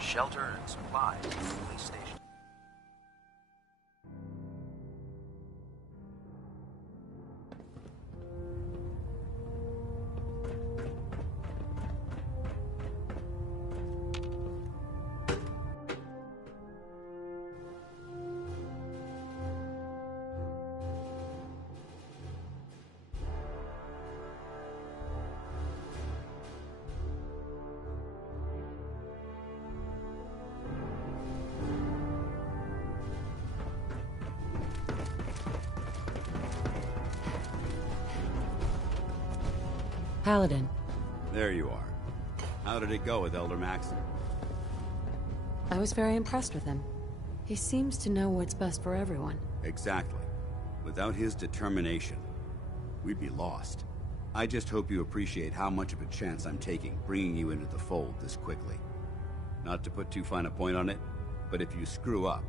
Shelter and supplies at the police station. Paladin. There you are. How did it go with Elder Maxon? I was very impressed with him. He seems to know what's best for everyone. Exactly. Without his determination, we'd be lost. I just hope you appreciate how much of a chance I'm taking bringing you into the fold this quickly. Not to put too fine a point on it, but if you screw up,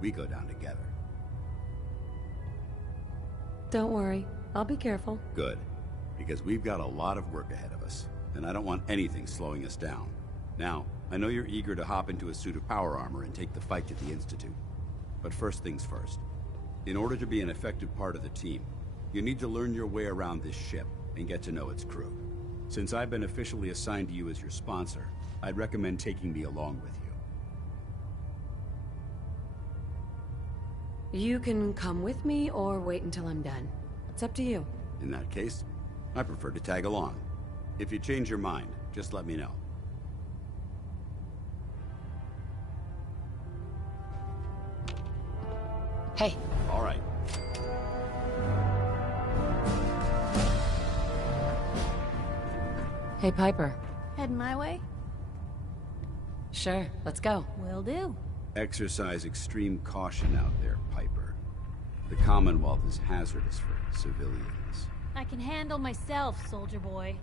we go down together. Don't worry. I'll be careful. Good. Because we've got a lot of work ahead of us, and I don't want anything slowing us down. Now, I know you're eager to hop into a suit of power armor and take the fight to the Institute. But first things first. In order to be an effective part of the team, you need to learn your way around this ship and get to know its crew. Since I've been officially assigned to you as your sponsor, I'd recommend taking me along with you. You can come with me or wait until I'm done. It's up to you. In that case, I prefer to tag along. If you change your mind, just let me know. Hey. All right. Hey, Piper. Heading my way? Sure, let's go. Will do. Exercise extreme caution out there, Piper. The Commonwealth is hazardous for civilians. I can handle myself, soldier boy.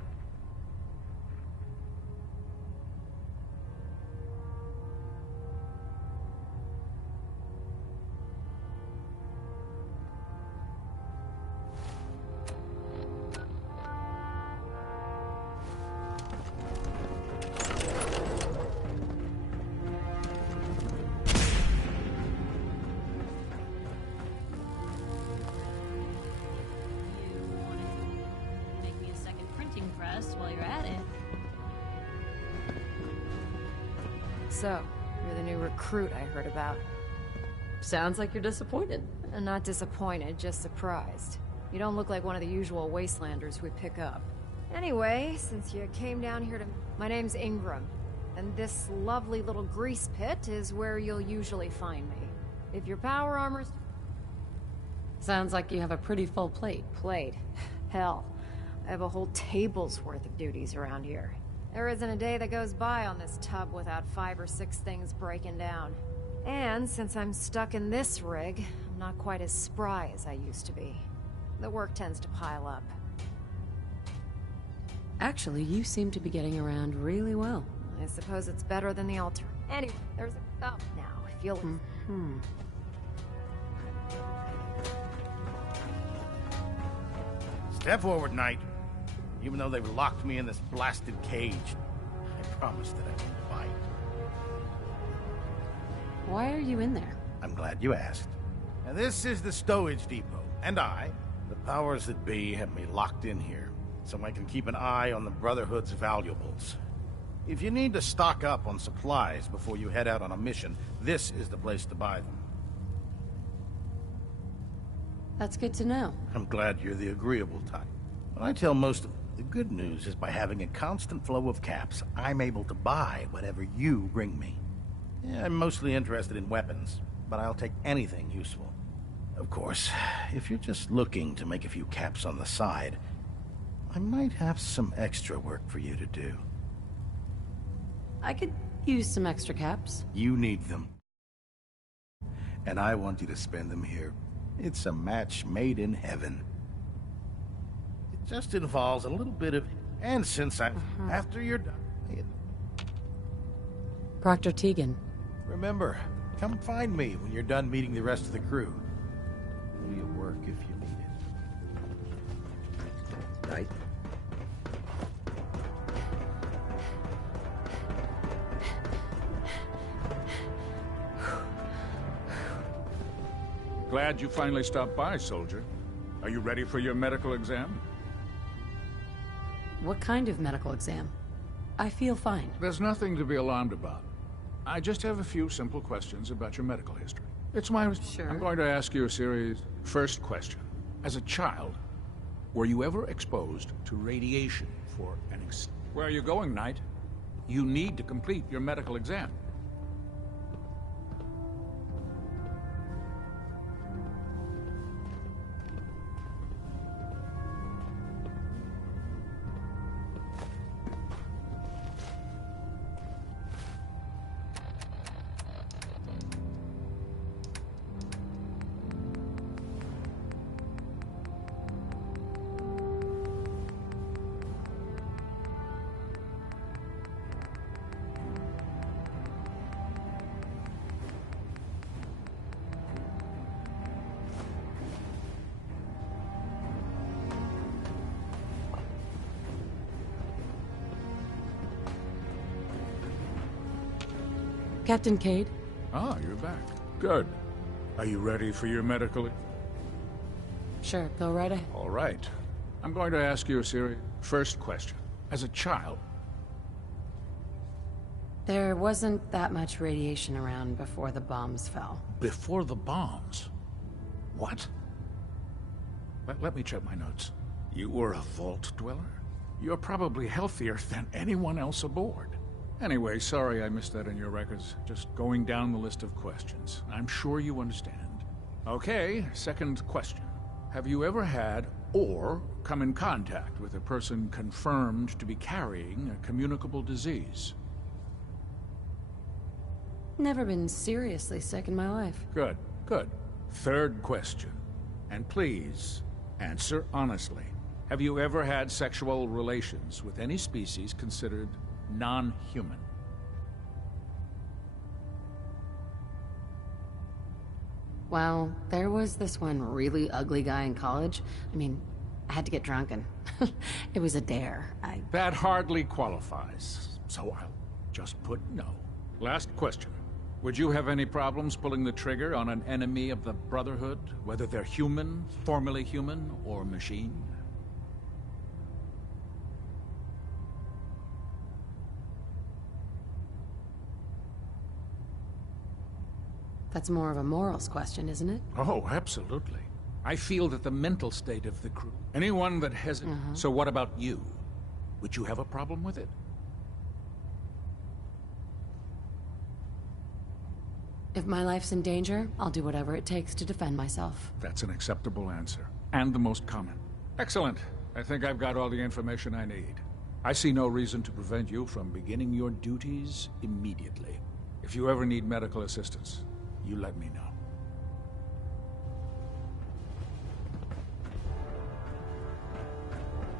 While you're at it. So, you're the new recruit I heard about. Sounds like you're disappointed. Not disappointed, just surprised. You don't look like one of the usual wastelanders we pick up. Anyway, since you came down here to... My name's Ingram, and this lovely little grease pit is where you'll usually find me. If your power armor's... Sounds like you have a pretty full plate. Plate? Hell. I have a whole table's worth of duties around here. There isn't a day that goes by on this tub without 5 or 6 things breaking down. And since I'm stuck in this rig, I'm not quite as spry as I used to be. The work tends to pile up. Actually, you seem to be getting around really well. I suppose it's better than the altar. Anyway, there's a... Oh, now, if you'll... Step forward, Knight. Even though they've locked me in this blasted cage, I promised that I wouldn't fight. Why are you in there? I'm glad you asked. Now, this is the stowage depot, and the powers that be, have me locked in here, so I can keep an eye on the Brotherhood's valuables. If you need to stock up on supplies before you head out on a mission, this is the place to buy them. That's good to know. I'm glad you're the agreeable type. But I tell most of them, the good news is by having a constant flow of caps, I'm able to buy whatever you bring me. Yeah, I'm mostly interested in weapons, but I'll take anything useful. Of course, if you're just looking to make a few caps on the side, I might have some extra work for you to do. I could use some extra caps. You need them. And I want you to spend them here. It's a match made in heaven. just involves a little bit of... And since I'm... After you're done... Proctor Tegan. Remember, come find me when you're done meeting the rest of the crew. Do your work if you need it. Knight? Glad you finally stopped by, soldier. Are you ready for your medical exam? What kind of medical exam? I feel fine. There's nothing to be alarmed about. I just have a few simple questions about your medical history. Sure. I'm going to ask you a series. First question. As a child, were you ever exposed to radiation for an Where are you going, Knight? You need to complete your medical exam. Captain Cade? Ah, you're back. Good. Are you ready for your medical... Sure, go right ahead. All right. I'm going to ask you a series. First question. As a child... There wasn't that much radiation around before the bombs fell. Before the bombs? What? Let me check my notes. You were a vault dweller? You're probably healthier than anyone else aboard. Anyway, sorry I missed that in your records. Just going down the list of questions. I'm sure you understand. Okay, second question. Have you ever had or come in contact with a person confirmed to be carrying a communicable disease? Never been seriously sick in my life. Good, good. Third question. And please, answer honestly. Have you ever had sexual relations with any species considered non-human? Well, there was this one really ugly guy in college. I mean, I had to get drunk and it was a dare. That hardly qualifies, so I'll just put no. Last question. Would you have any problems pulling the trigger on an enemy of the Brotherhood, whether they're human, formerly human, or machine? That's more of a morals question, isn't it? Oh, absolutely. I feel that the mental state of the crew... Anyone that has... So what about you? Would you have a problem with it? If my life's in danger, I'll do whatever it takes to defend myself. That's an acceptable answer. And the most common. Excellent. I think I've got all the information I need. I see no reason to prevent you from beginning your duties immediately. If you ever need medical assistance, you let me know.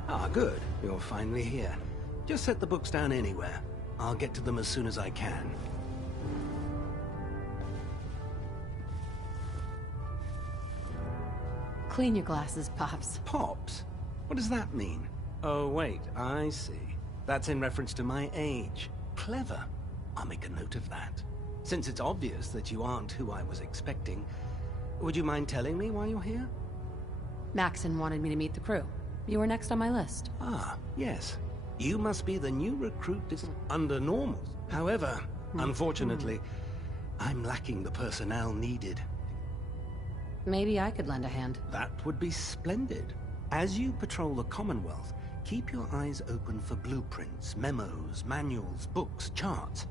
Ah, good. You're finally here. Just set the books down anywhere. I'll get to them as soon as I can. Clean your glasses, Pops. Pops? What does that mean? Oh, wait, I see. That's in reference to my age. Clever. I'll make a note of that. Since it's obvious that you aren't who I was expecting, would you mind telling me why you're here? Maxon wanted me to meet the crew. You were next on my list. Ah, yes. You must be the new recruit under normals. However, unfortunately, I'm lacking the personnel needed. Maybe I could lend a hand. That would be splendid. As you patrol the Commonwealth, keep your eyes open for blueprints, memos, manuals, books, charts.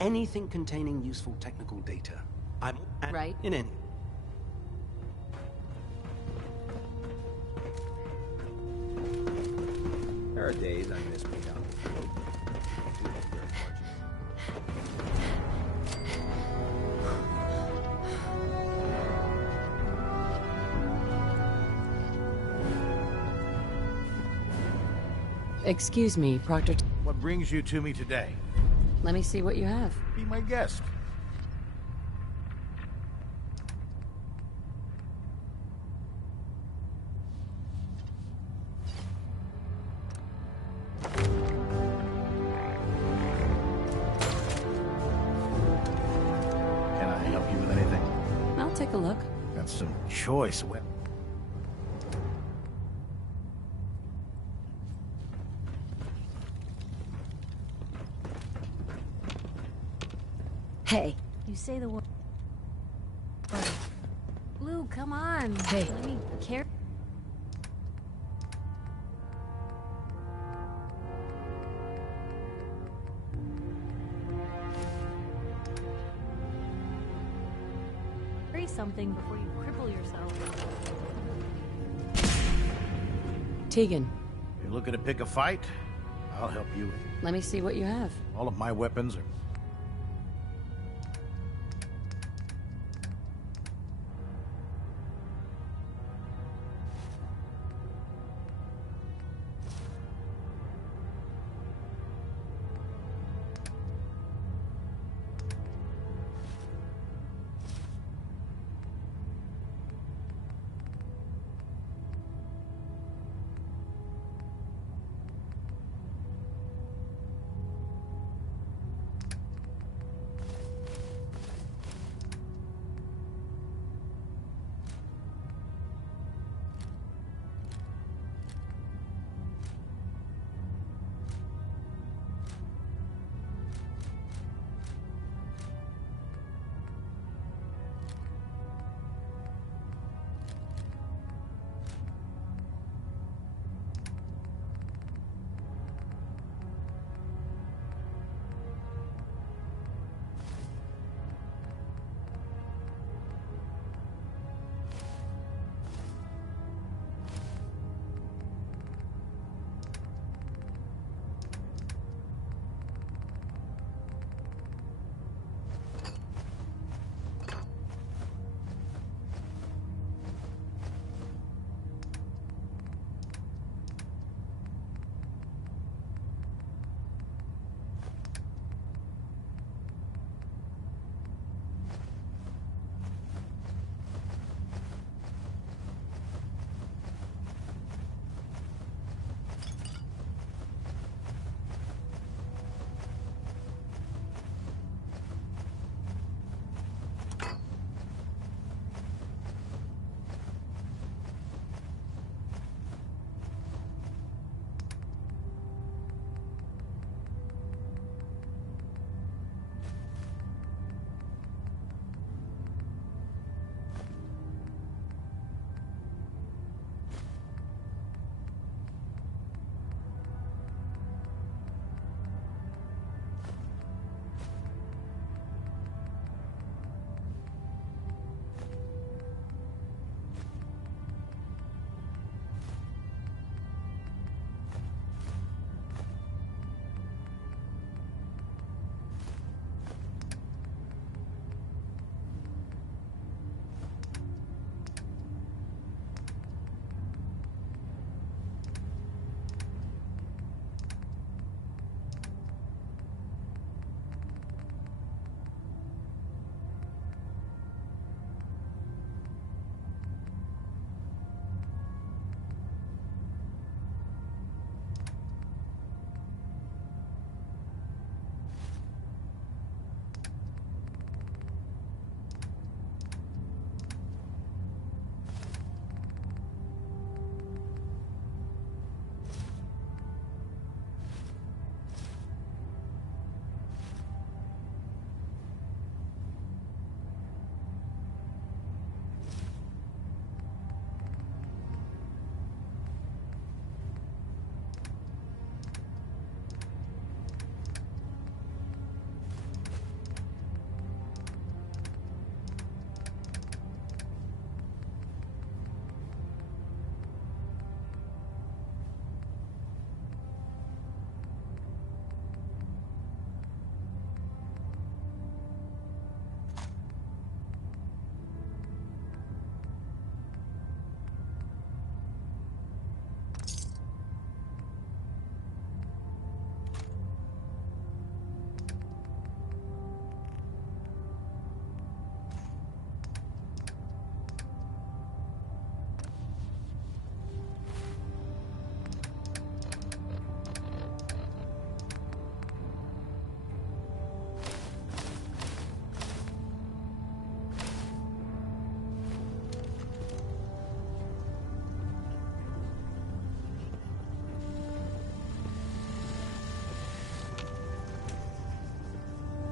Anything containing useful technical data. I'm right in any. There are days I miss being out. Excuse me, Proctor. What brings you to me today? Let me see what you have. Be my guest. Can I help you with anything? I'll take a look. Got some choice weapons. Hey. You say the word. Lou, come on. Hey. Let me care. Carry something before you cripple yourself. Tegan, You're looking to pick a fight? I'll help you. let me see what you have. All of my weapons are...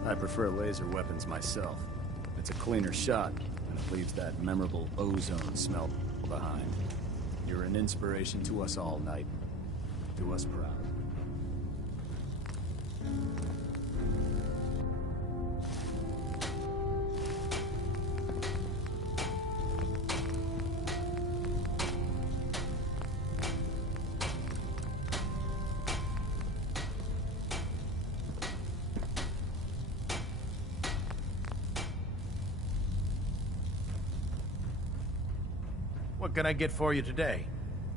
I prefer laser weapons myself. It's a cleaner shot, and it leaves that memorable ozone smell behind. You're an inspiration to us all, Knight. Do us proud. What can I get for you today?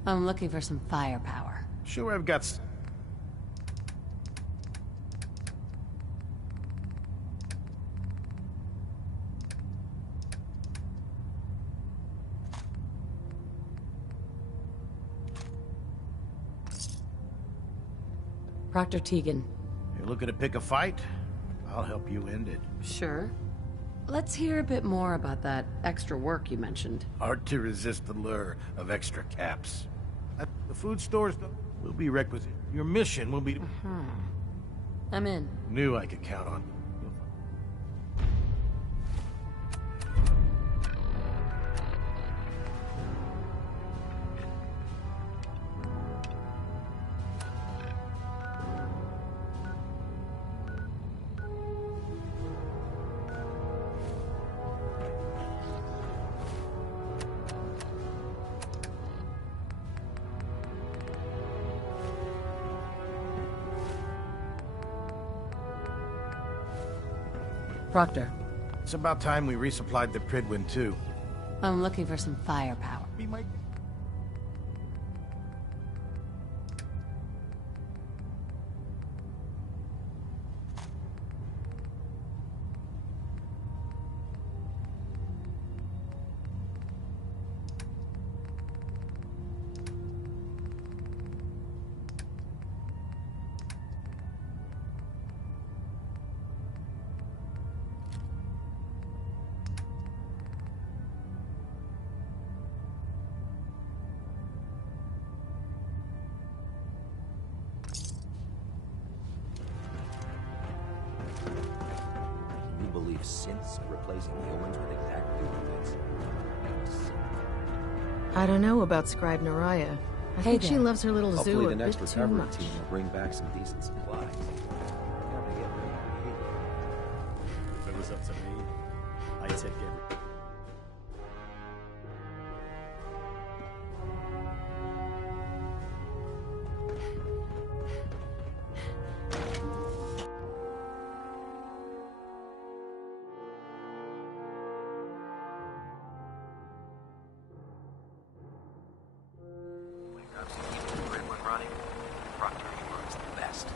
I'm looking for some firepower. Sure, I've got Proctor Tegan. You looking to pick a fight? I'll help you end it. Sure. Let's hear a bit more about that extra work you mentioned. Hard to resist the lure of extra caps. The food stores will be requisite. Your mission will be... I'm in. Knew I could count on. Proctor. It's about time we resupplied the Prydwen, too. I'm looking for some firepower. Be my... Believe synths are replacing humans with exact duplicates. I don't know about Scribe Naraya. I think she loves her little zoo Hopefully a the next bit too recovery much. team will bring back some decent supplies. If it was up to me, I'd take every... When it comes to keeping the grid one running, Proctor Hero is the best.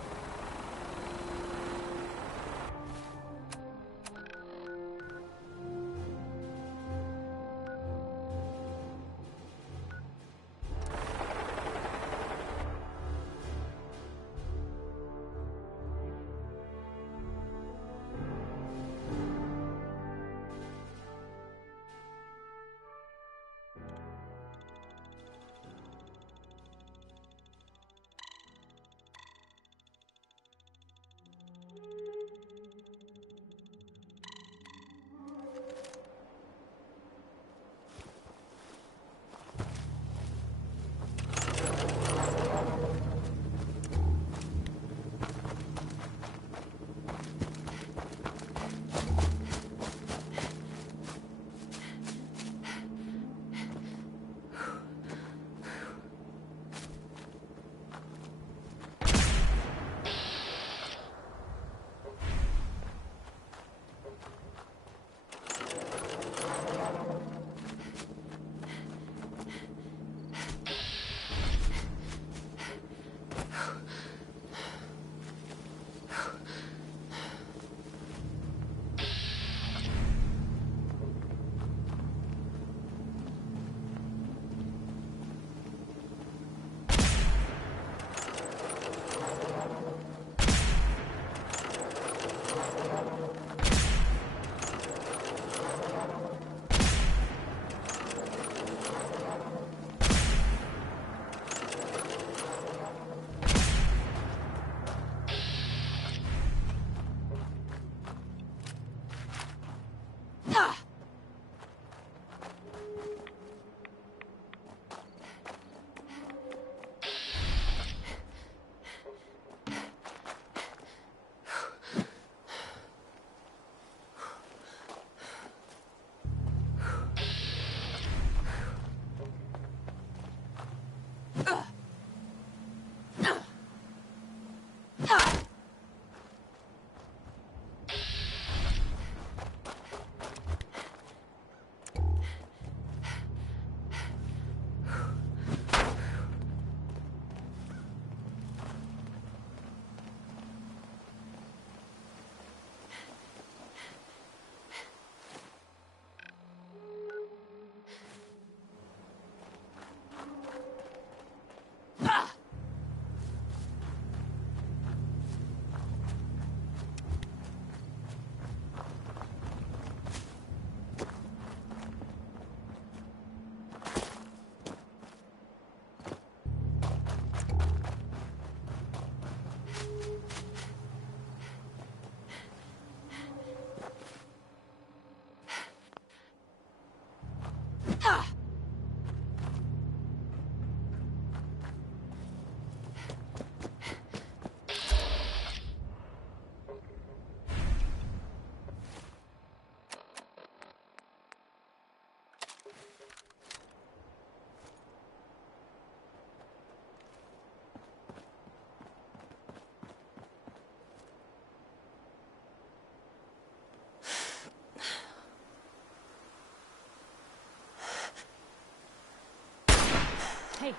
Hey,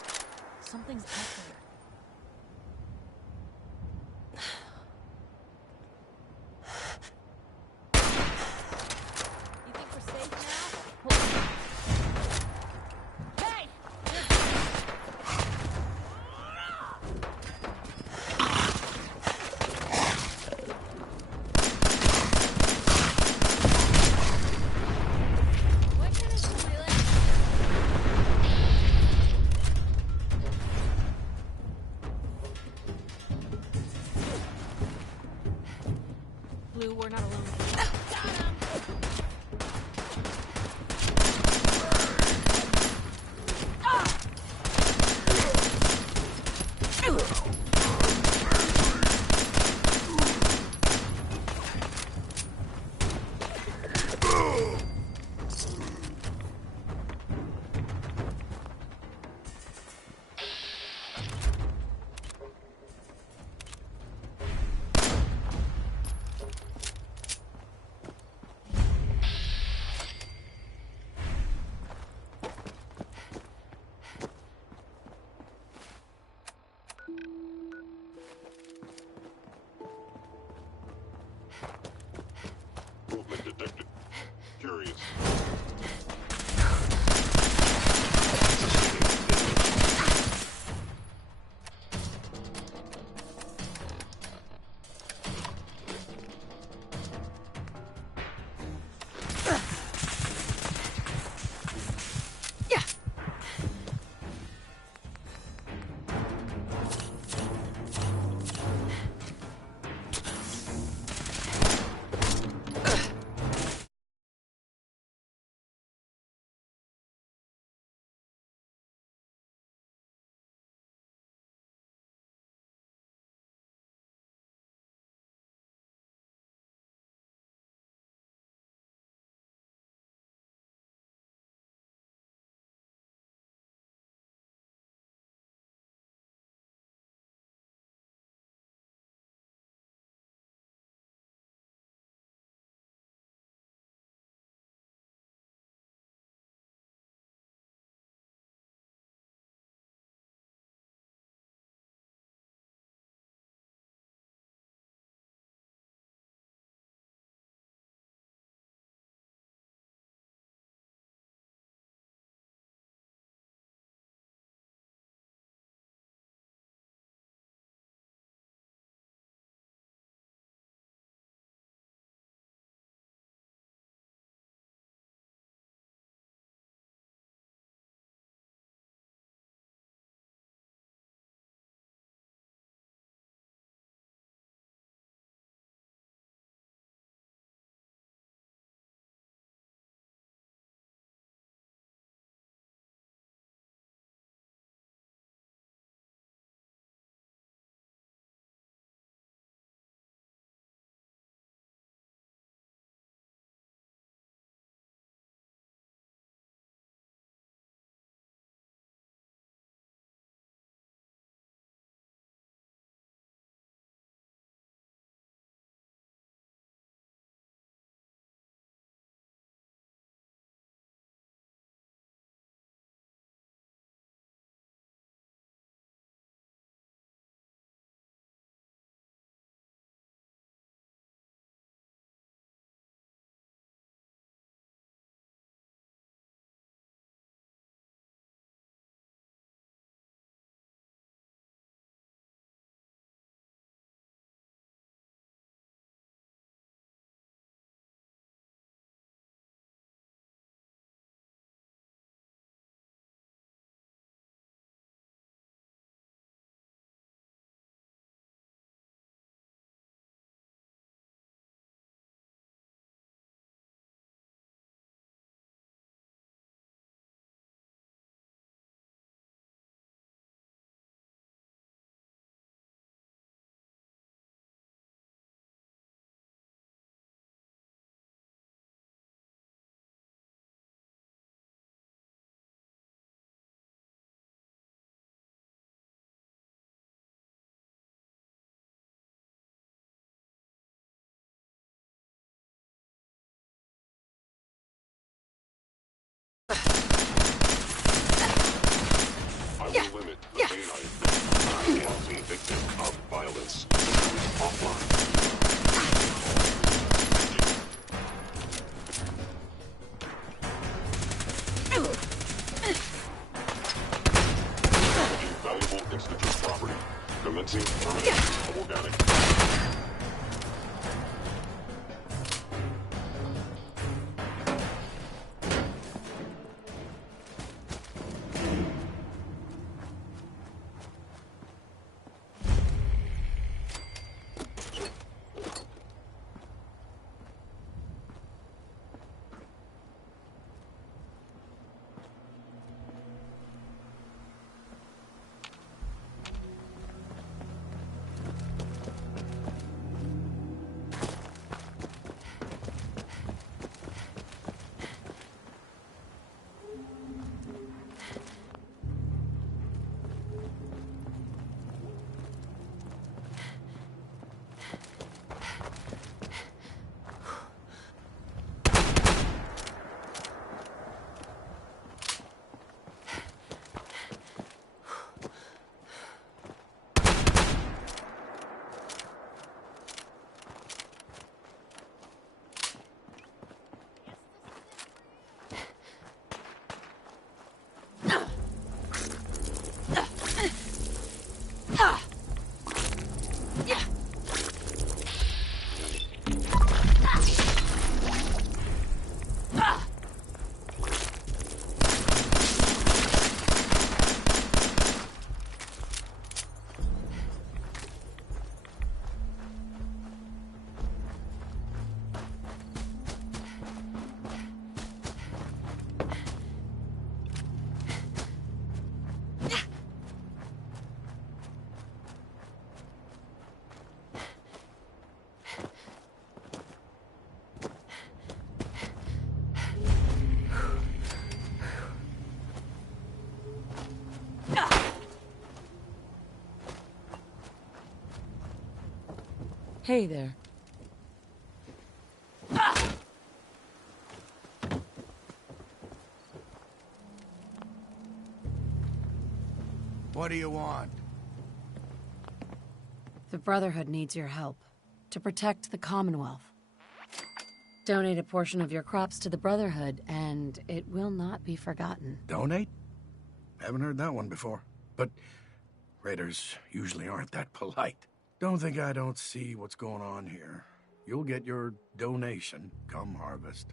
something's out there. You think we're safe now? Hey! What kind of toilet? the limit remain a victim of violence. Offline. Valuable Institute property. Commencing permanent organic. Hey there. What do you want? The Brotherhood needs your help to protect the Commonwealth. Donate a portion of your crops to the Brotherhood, and it will not be forgotten. Donate? Haven't heard that one before. But raiders usually aren't that polite. Don't think I don't see what's going on here. You'll get your donation come harvest.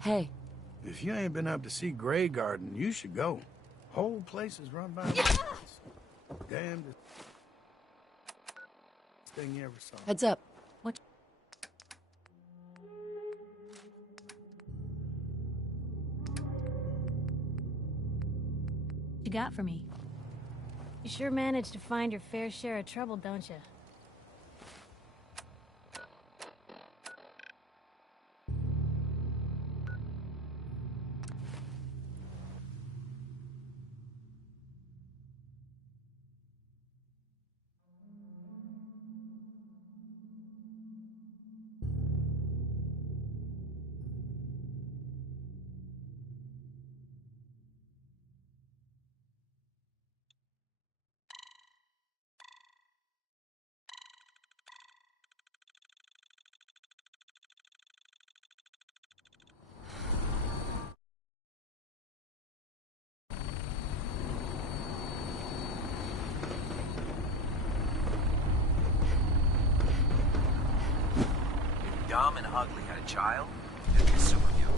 Hey. If you ain't been up to see Grey Garden, you should go. Whole place is run by damnedest thing you ever saw. Heads up. What? You got for me? You sure manage to find your fair share of trouble, don't you? Dumb and ugly had a child, it'd be a superhero.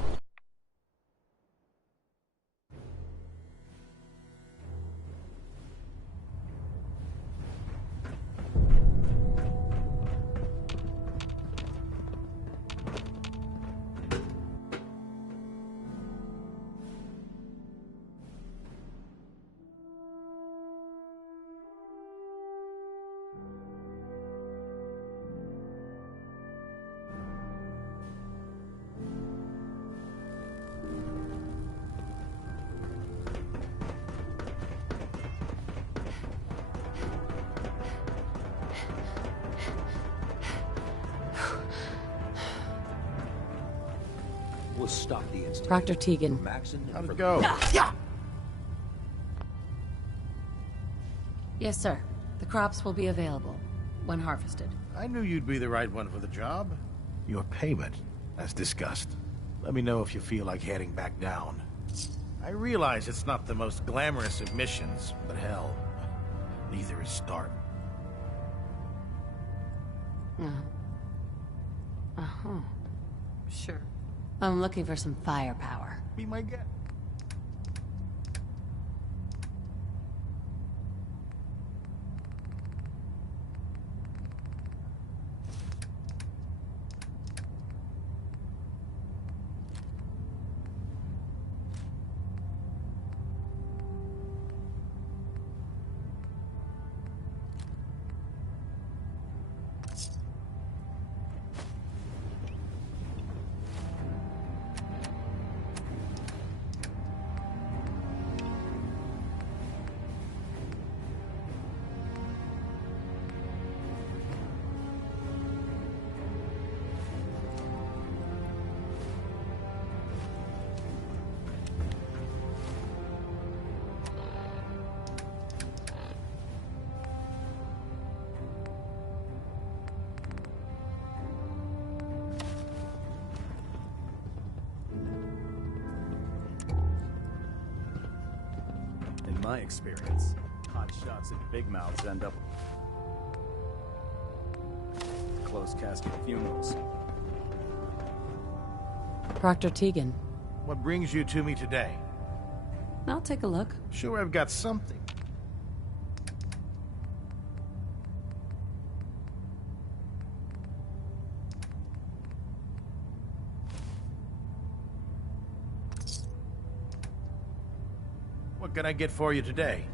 We'll stop the incident. Proctor Tegan. How'd it go? Yes, sir. The crops will be available when harvested. I knew you'd be the right one for the job. Your payment, as discussed. Let me know if you feel like heading back down. I realize it's not the most glamorous of missions, but hell, neither is starting. Uh-huh. Sure. I'm looking for some firepower. Be my guest. In my experience, hot shots and big mouths end up closed casket funerals. Proctor Tegan. What brings you to me today? I'll take a look. Sure, I've got something. What can I get for you today?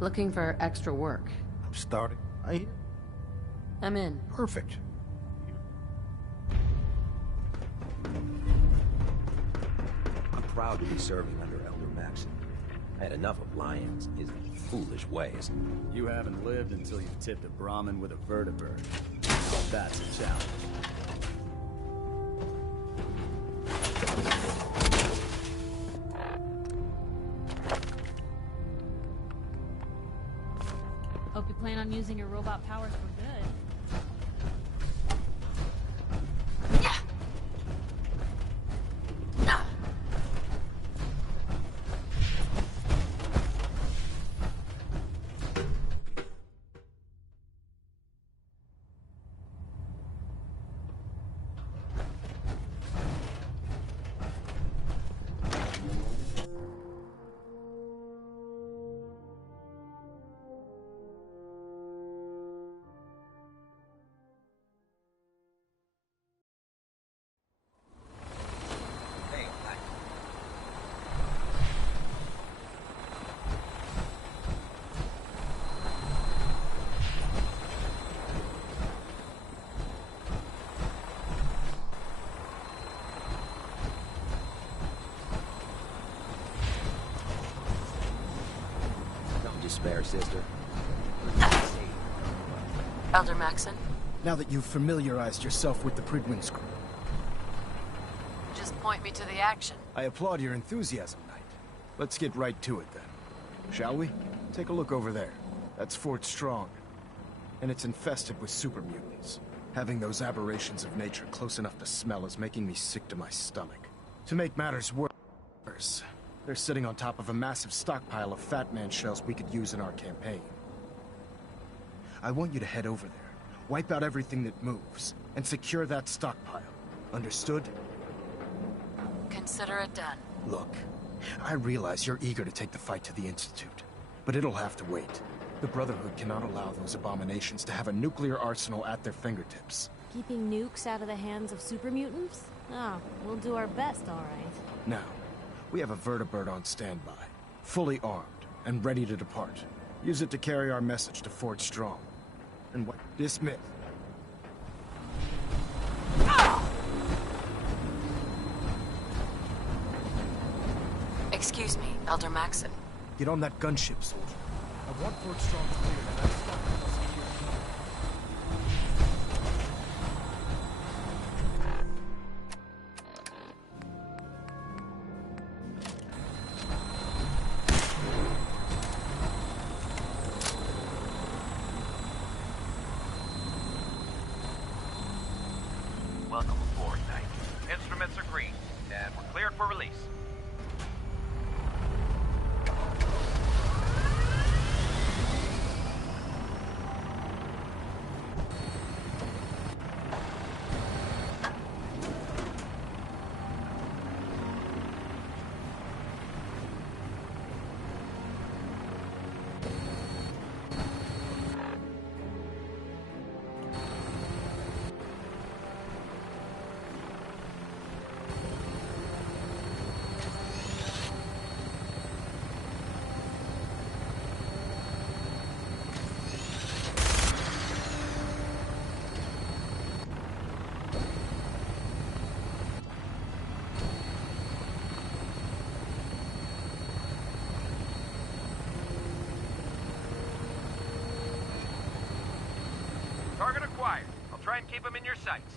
Looking for extra work. I'm starting. I'm in. Perfect. I'm proud to be serving under Elder Maxon. I had enough of Lyons and his foolish ways. You haven't lived until you've tipped a Brahmin with a vertibird. That's a challenge. Hope you plan on using your robot powers for good. Spare, sister. Elder Maxon? Now that you've familiarized yourself with the Prydwen scroll. Just point me to the action. I applaud your enthusiasm, Knight. Let's get right to it then. Shall we? Take a look over there. That's Fort Strong. And it's infested with super mutants. Having those aberrations of nature close enough to smell is making me sick to my stomach. To make matters worse, they're sitting on top of a massive stockpile of Fat Man shells we could use in our campaign. I want you to head over there, wipe out everything that moves, and secure that stockpile. Understood? Consider it done. Look, I realize you're eager to take the fight to the Institute, but it'll have to wait. The Brotherhood cannot allow those abominations to have a nuclear arsenal at their fingertips. Keeping nukes out of the hands of super mutants? Oh, we'll do our best, all right. Now, we have a vertibird on standby, fully armed, and ready to depart. Use it to carry our message to Fort Strong. And what? Dismiss. Excuse me, Elder Maxon. Get on that gunship, soldier. I want Fort Strong cleared, and that's release. Target acquired. I'll try and keep him in your sights.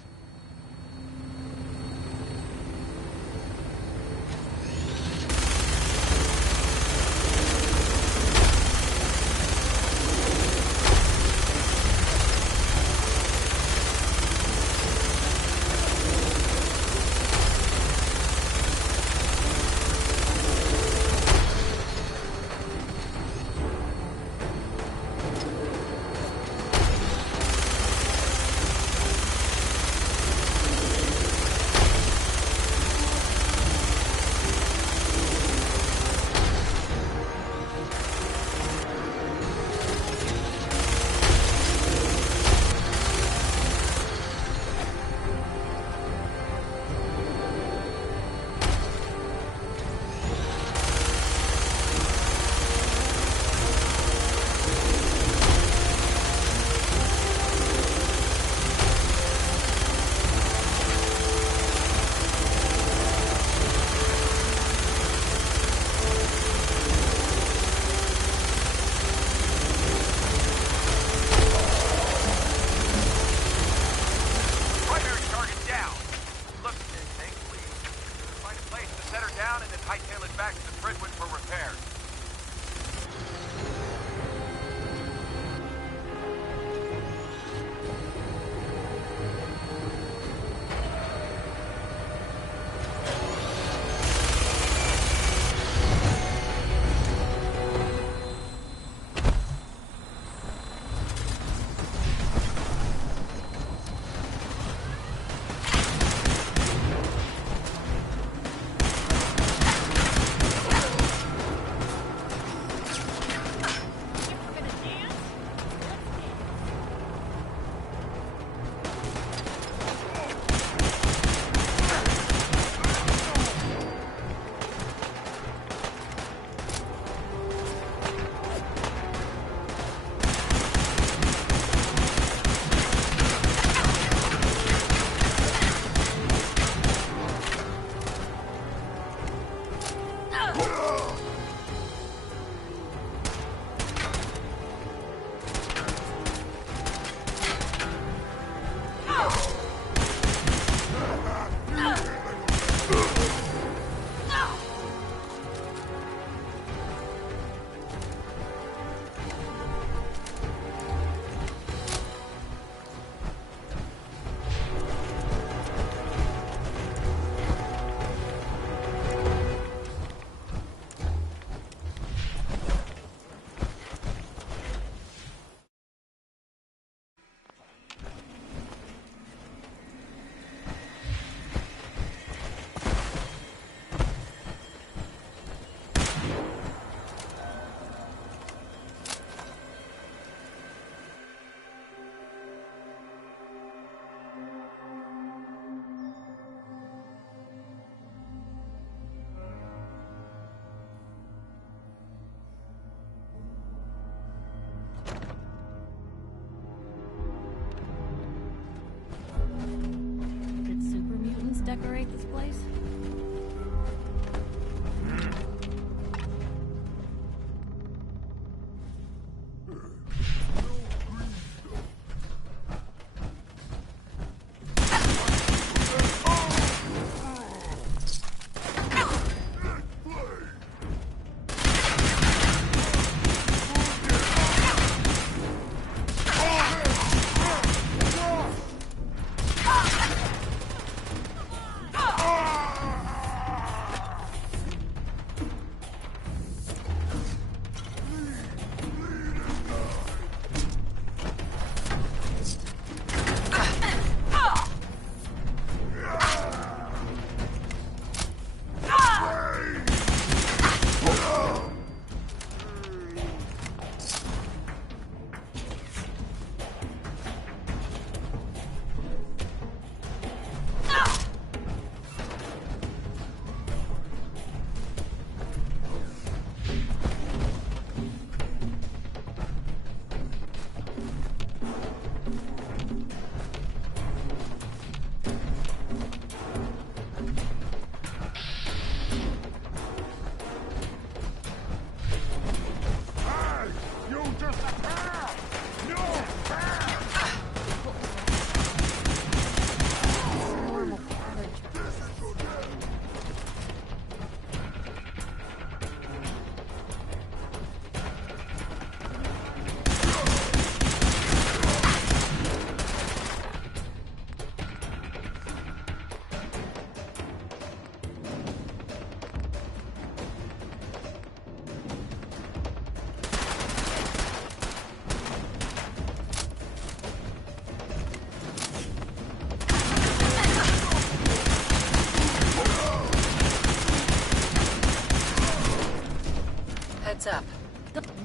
Heads up.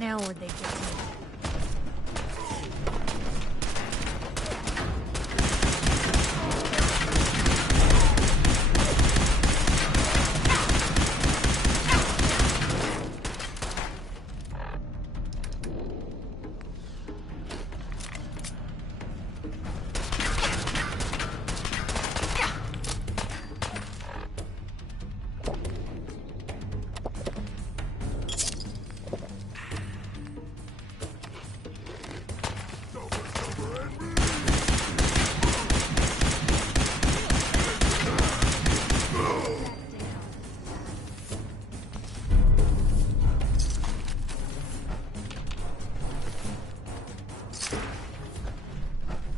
Now where'd they get me?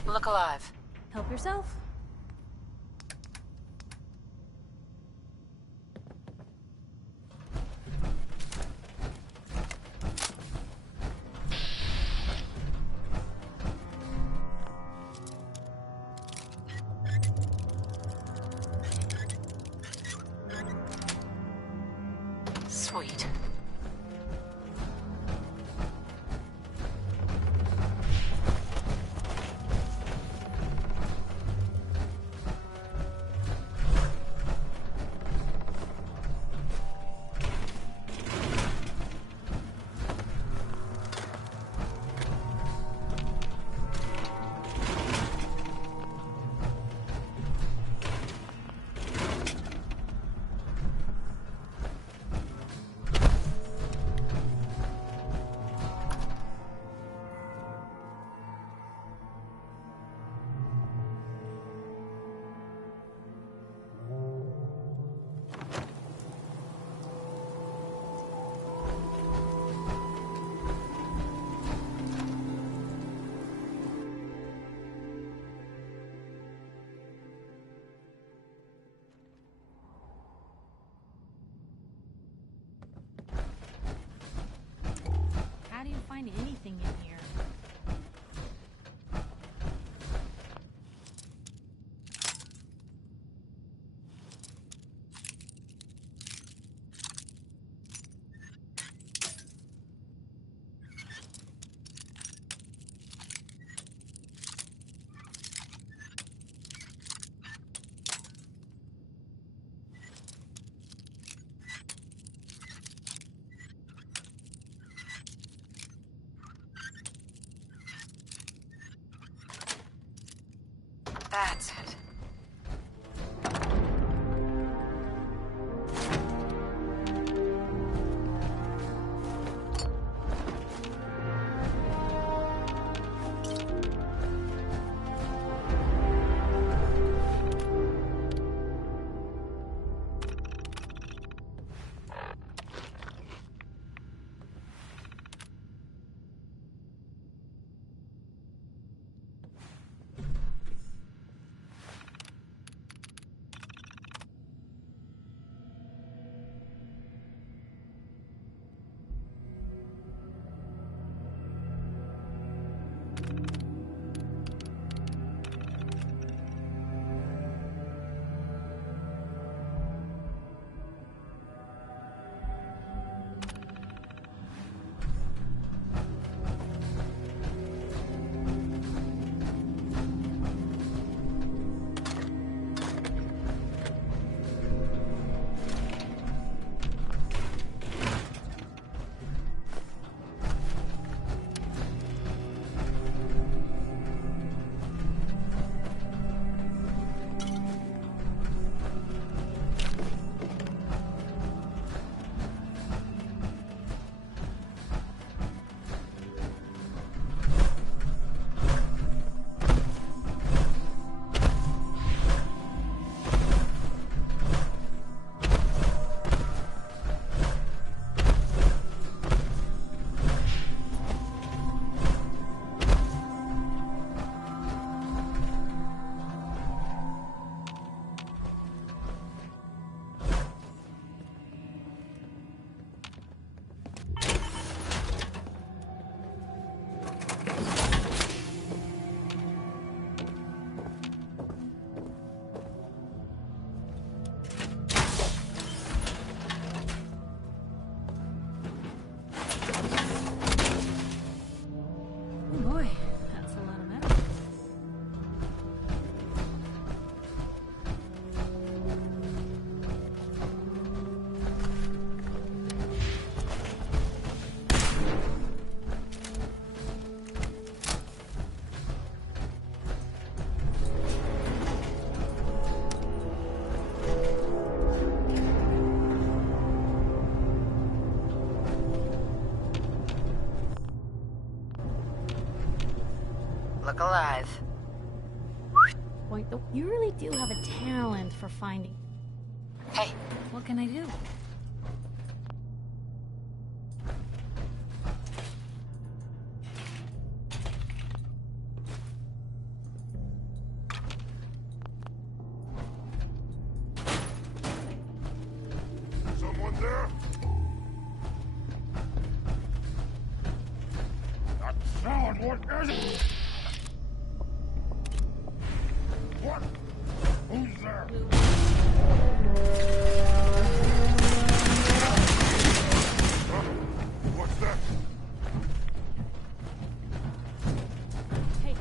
Look alive. Help yourself. Sweet. How do you find anything in here? That's it. look alive. Point. You really do have a talent for finding. Hey. What can I do? Someone there? That sound, what is it? What? Who's there? Huh? What's that? Hey.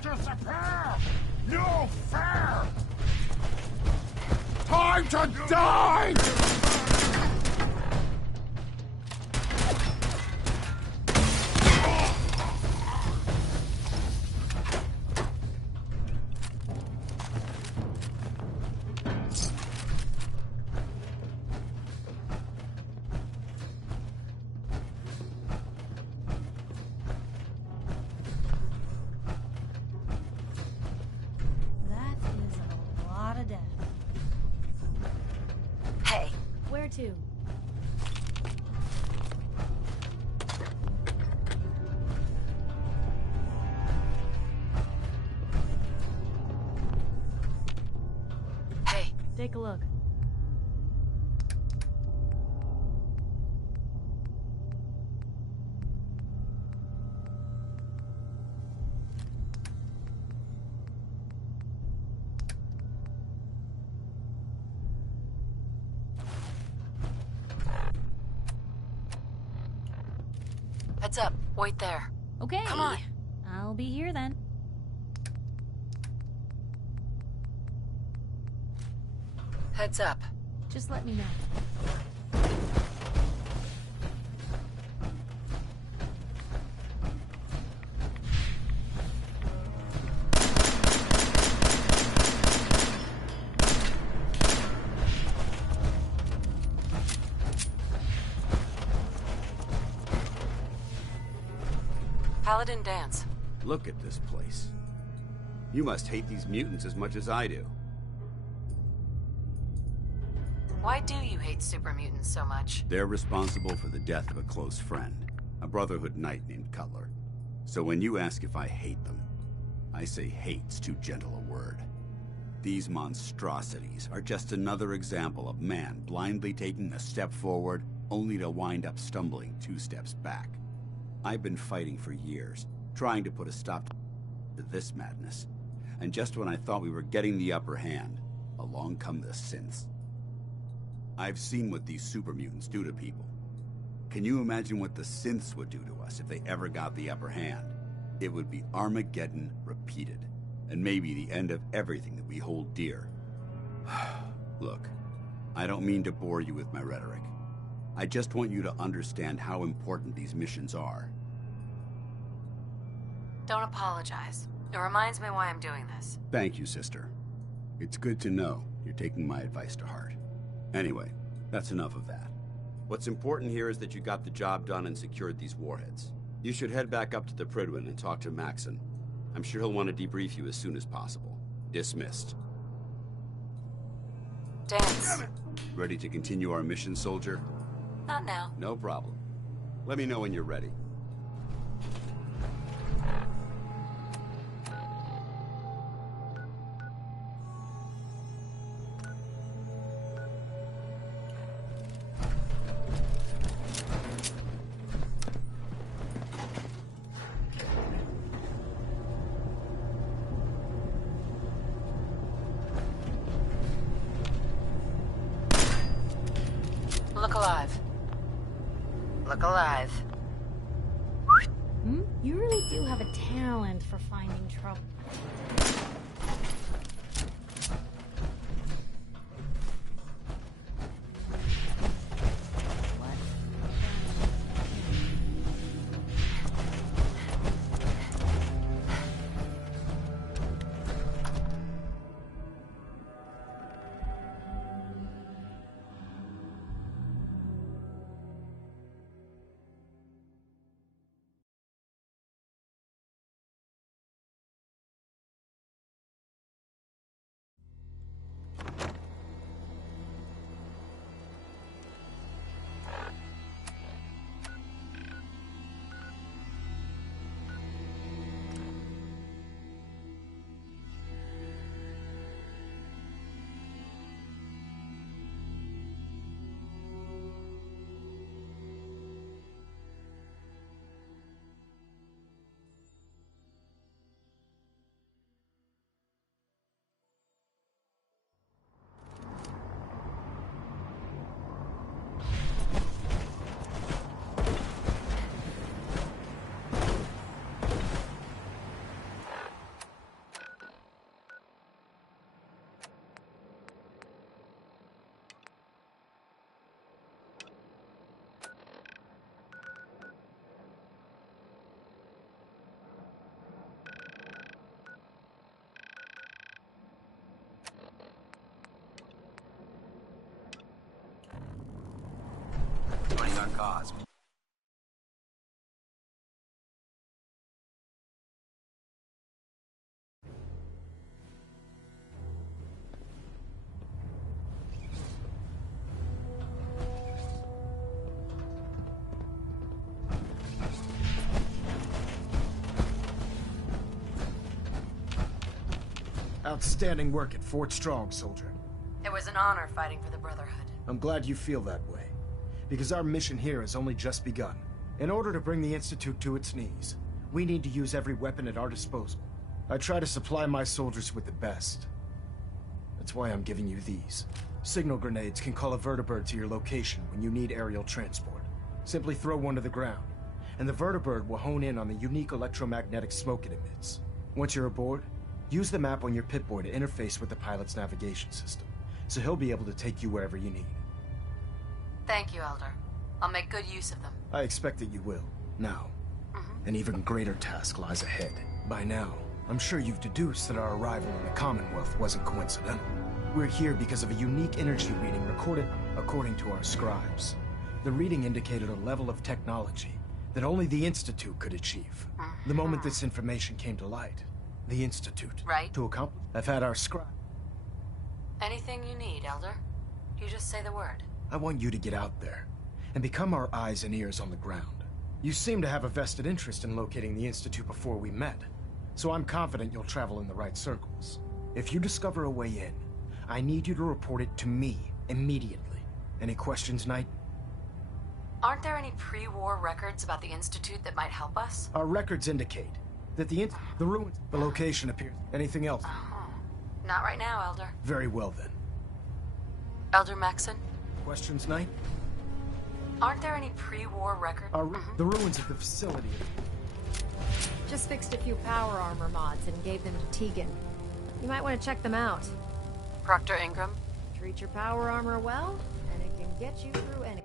Disappear! No fair! Time to die! That is a lot of death. Hey. Where to? Hey. Take a look. Heads up. Wait there. Okay. Come on. I'll be here then. Heads up. Just let me know. Paladin Dance. Look at this place. You must hate these mutants as much as I do. Why do you hate super mutants so much? They're responsible for the death of a close friend, a Brotherhood knight named Cutler. So when you ask if I hate them, I say hate's too gentle a word. These monstrosities are just another example of man blindly taking a step forward, only to wind up stumbling 2 steps back. I've been fighting for years, trying to put a stop to this madness. And just when I thought we were getting the upper hand, along come the synths. I've seen what these super mutants do to people. Can you imagine what the synths would do to us if they ever got the upper hand? It would be Armageddon repeated, and maybe the end of everything that we hold dear. Look, I don't mean to bore you with my rhetoric. I just want you to understand how important these missions are. Don't apologize. It reminds me why I'm doing this. Thank you, sister. It's good to know you're taking my advice to heart. Anyway, that's enough of that. What's important here is that you got the job done and secured these warheads. You should head back up to the Prydwen and talk to Maxon. I'm sure he'll want to debrief you as soon as possible. Dismissed. Dance. Ready to continue our mission, soldier? Not now. No problem. Let me know when you're ready. Look alive. Look alive. You really do have a talent for finding trouble. Joining our cause. Outstanding work at Fort Strong, soldier. It was an honor fighting for the Brotherhood. I'm glad you feel that way, because our mission here has only just begun. In order to bring the Institute to its knees, we need to use every weapon at our disposal. I try to supply my soldiers with the best. That's why I'm giving you these. Signal grenades can call a vertibird to your location when you need aerial transport. Simply throw one to the ground, and the vertibird will hone in on the unique electromagnetic smoke it emits. Once you're aboard, use the map on your Pip-Boy to interface with the pilot's navigation system, so he'll be able to take you wherever you need. Thank you, Elder. I'll make good use of them. I expect that you will. Now, an even greater task lies ahead. By now, I'm sure you've deduced that our arrival in the Commonwealth wasn't coincidental. We're here because of a unique energy reading recorded according to our scribes. The reading indicated a level of technology that only the Institute could achieve. The moment this information came to light, the Institute, to accomplish, I've had our scribe. Anything you need, Elder. You just say the word. I want you to get out there and become our eyes and ears on the ground. You seem to have a vested interest in locating the Institute before we met, so I'm confident you'll travel in the right circles. If you discover a way in, I need you to report it to me immediately. Any questions, Knight? Aren't there any pre-war records about the Institute that might help us? Our records indicate that the ruins, the location appears. Anything else? Not right now, Elder. Very well then. Elder Maxon? Questions, Knight? Aren't there any pre-war records? The ruins of the facility. Just fixed a few power armor mods and gave them to Tegan. You might want to check them out. Proctor Ingram? Treat your power armor well, and it can get you through any...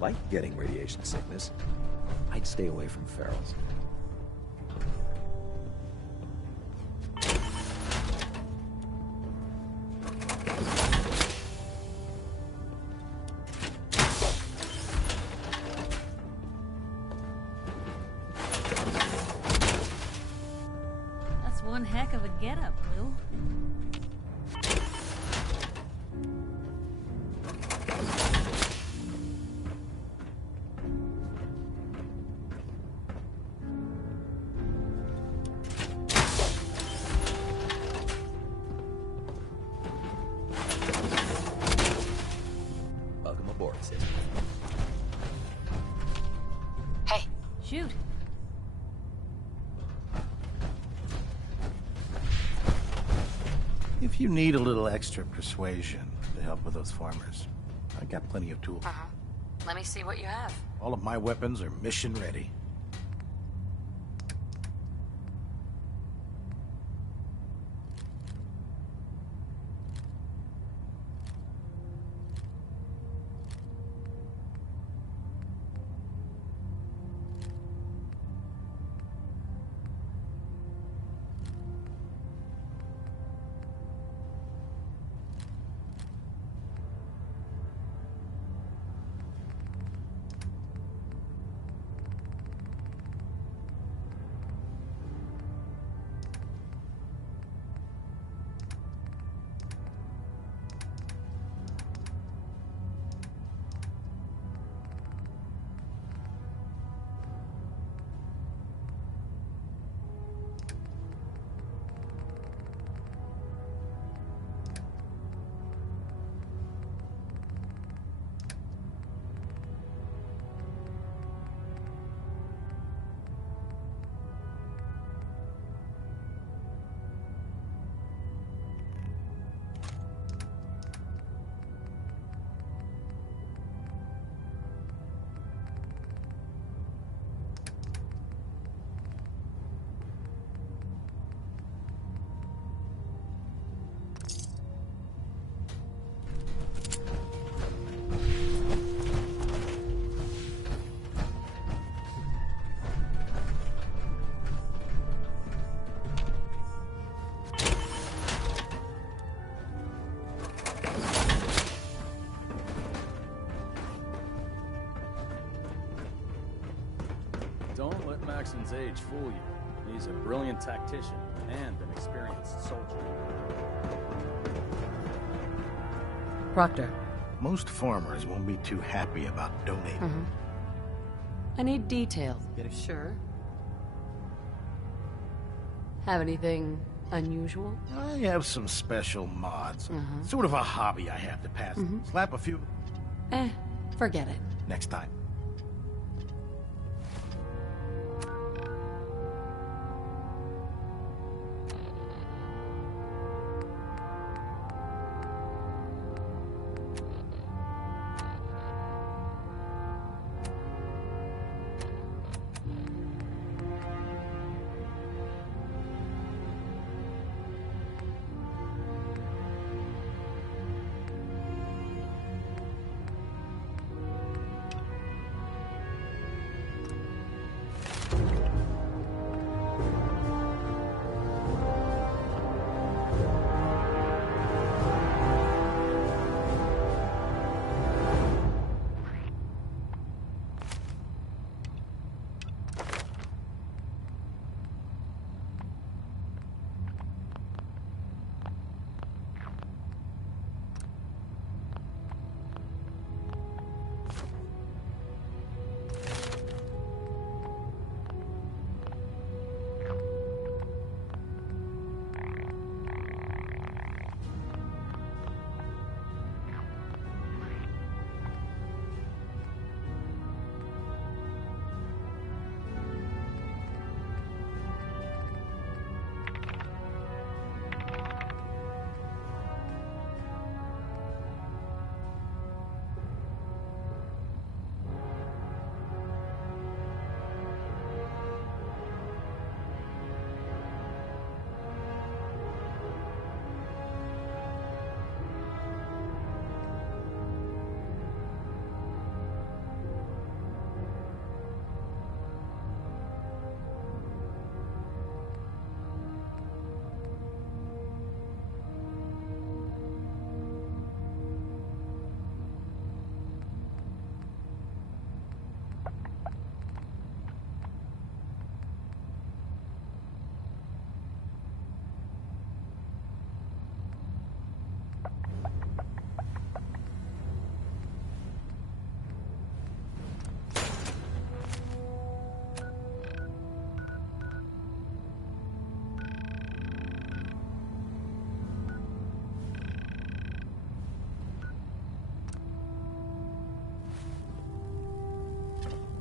like getting radiation sickness, I'd stay away from ferals. That's one heck of a getup, Blue. Welcome aboard, sis. Hey. Shoot. If you need a little extra persuasion to help with those farmers, I got plenty of tools. Let me see what you have. All of my weapons are mission ready. Don't let Maxon's age fool you. He's a brilliant tactician and an experienced soldier. Proctor. Most farmers won't be too happy about donating. I need details. Sure. Have anything unusual? I have some special mods. Sort of a hobby I have to pass. Slap a few Forget it. next time.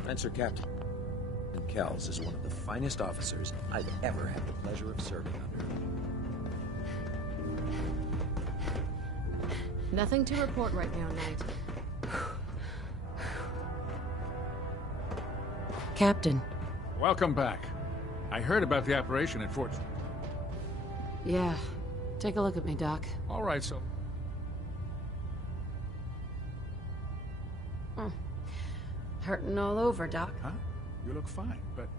Spencer, Captain. And Kells is one of the finest officers I've ever had the pleasure of serving under. Nothing to report right now, Knight. Captain. Welcome back. I heard about the operation at Fort... Yeah. Take a look at me, Doc. All right, so... Hurting all over, Doc. Huh? You look fine, but...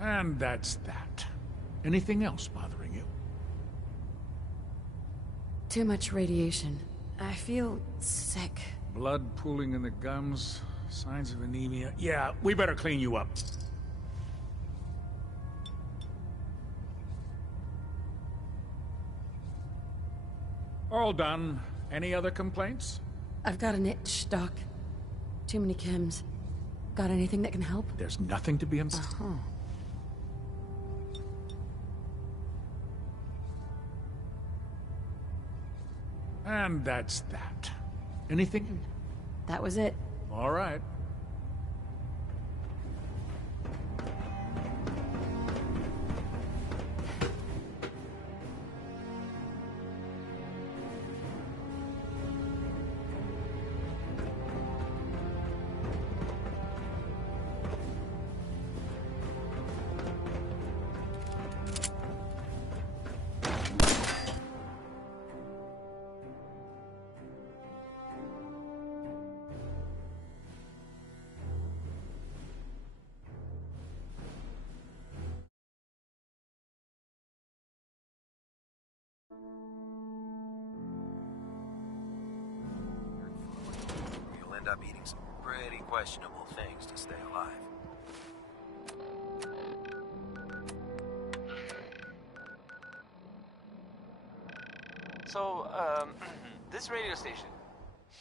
And that's that. Anything else bothering you? Too much radiation. I feel sick. Blood pooling in the gums, signs of anemia. Yeah, we better clean you up. All done. Any other complaints? I've got an itch, Doc. Too many chems. Got anything that can help? There's nothing to be... Uh-huh. And that's that. Anything? That was it. All right. You'll end up eating some pretty questionable things to stay alive. So, this radio station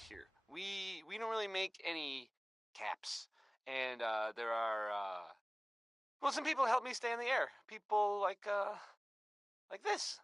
here, we don't really make any caps, and there are well, some people help me stay in the air. People like this.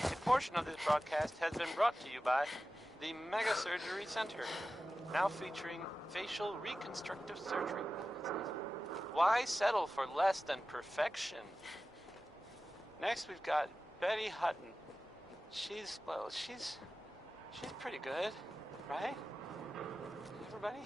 A portion of this broadcast has been brought to you by the Mega Surgery Center, now featuring facial reconstructive surgery. Why settle for less than perfection? Next, we've got Betty Hutton. She's pretty good, right? Everybody?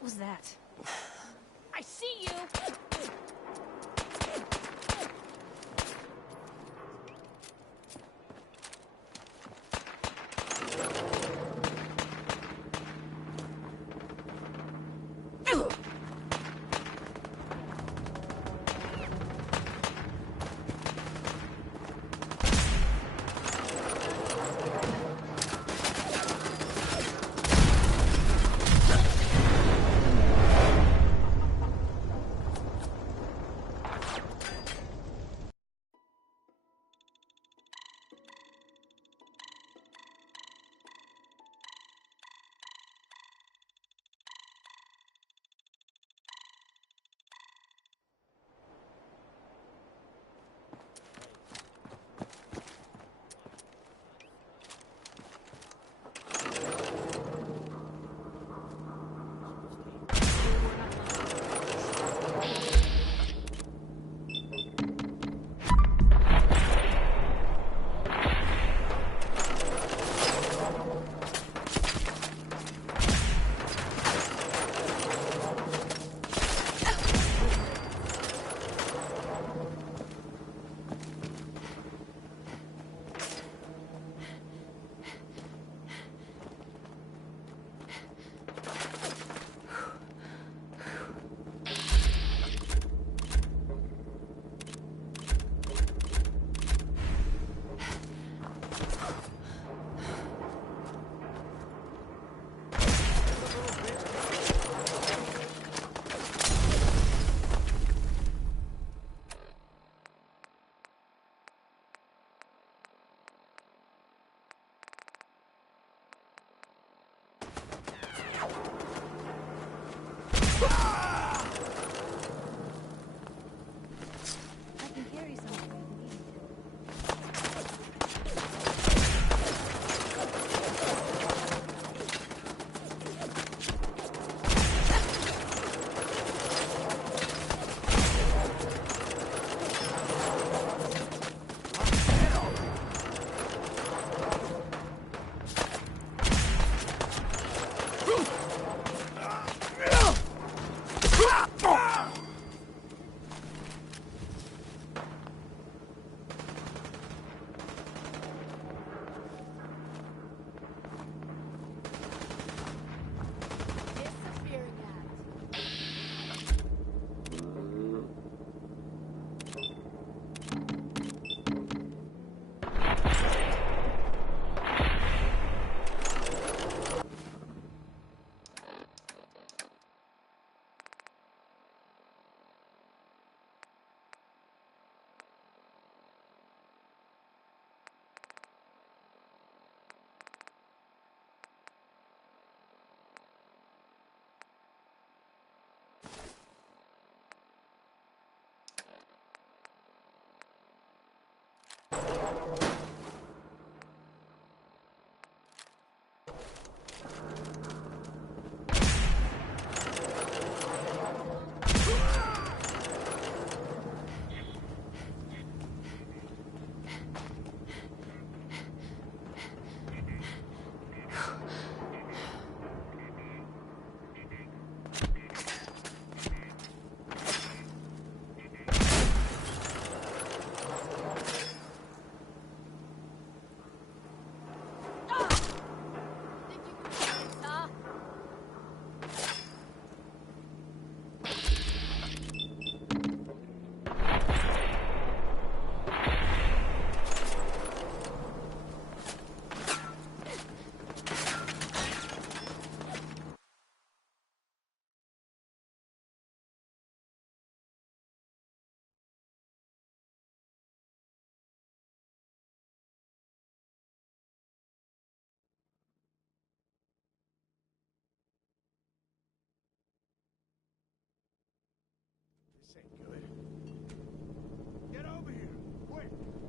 What was that? I see you!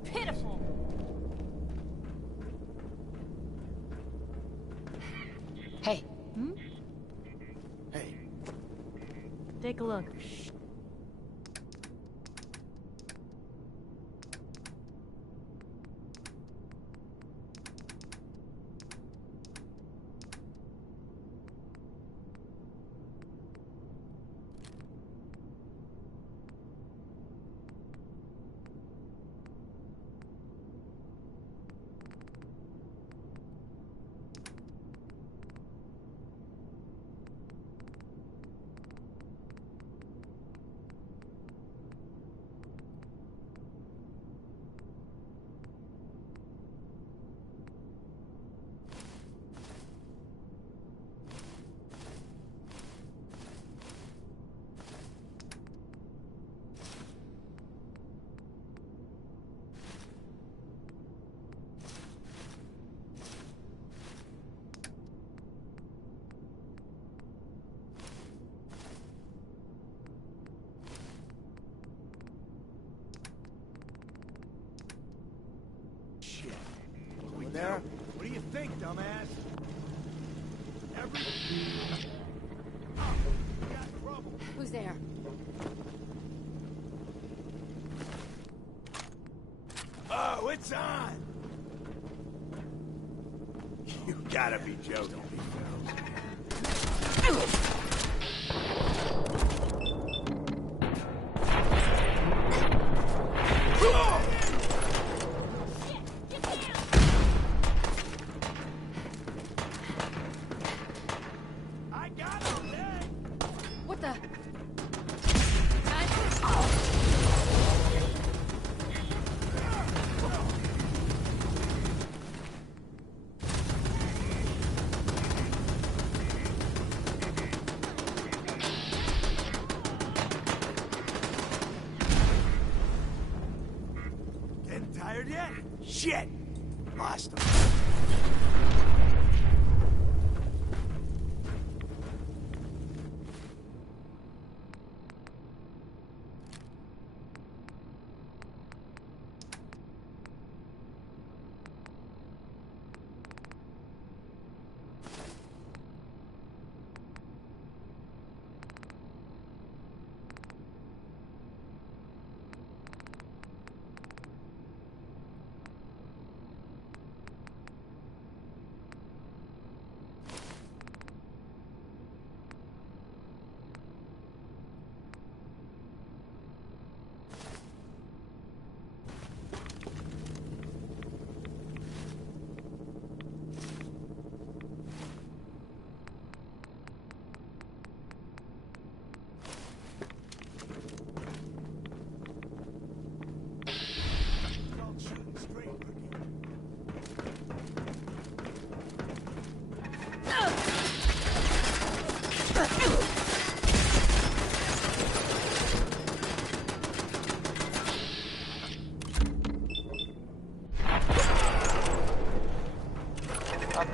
Pitiful! Hey. Hmm? Hey. Take a look. there? What do you think, dumbass? Who's there? Oh, it's on! You gotta be joking me, Phil. What the? Getting tired yet? Shit! Lost him.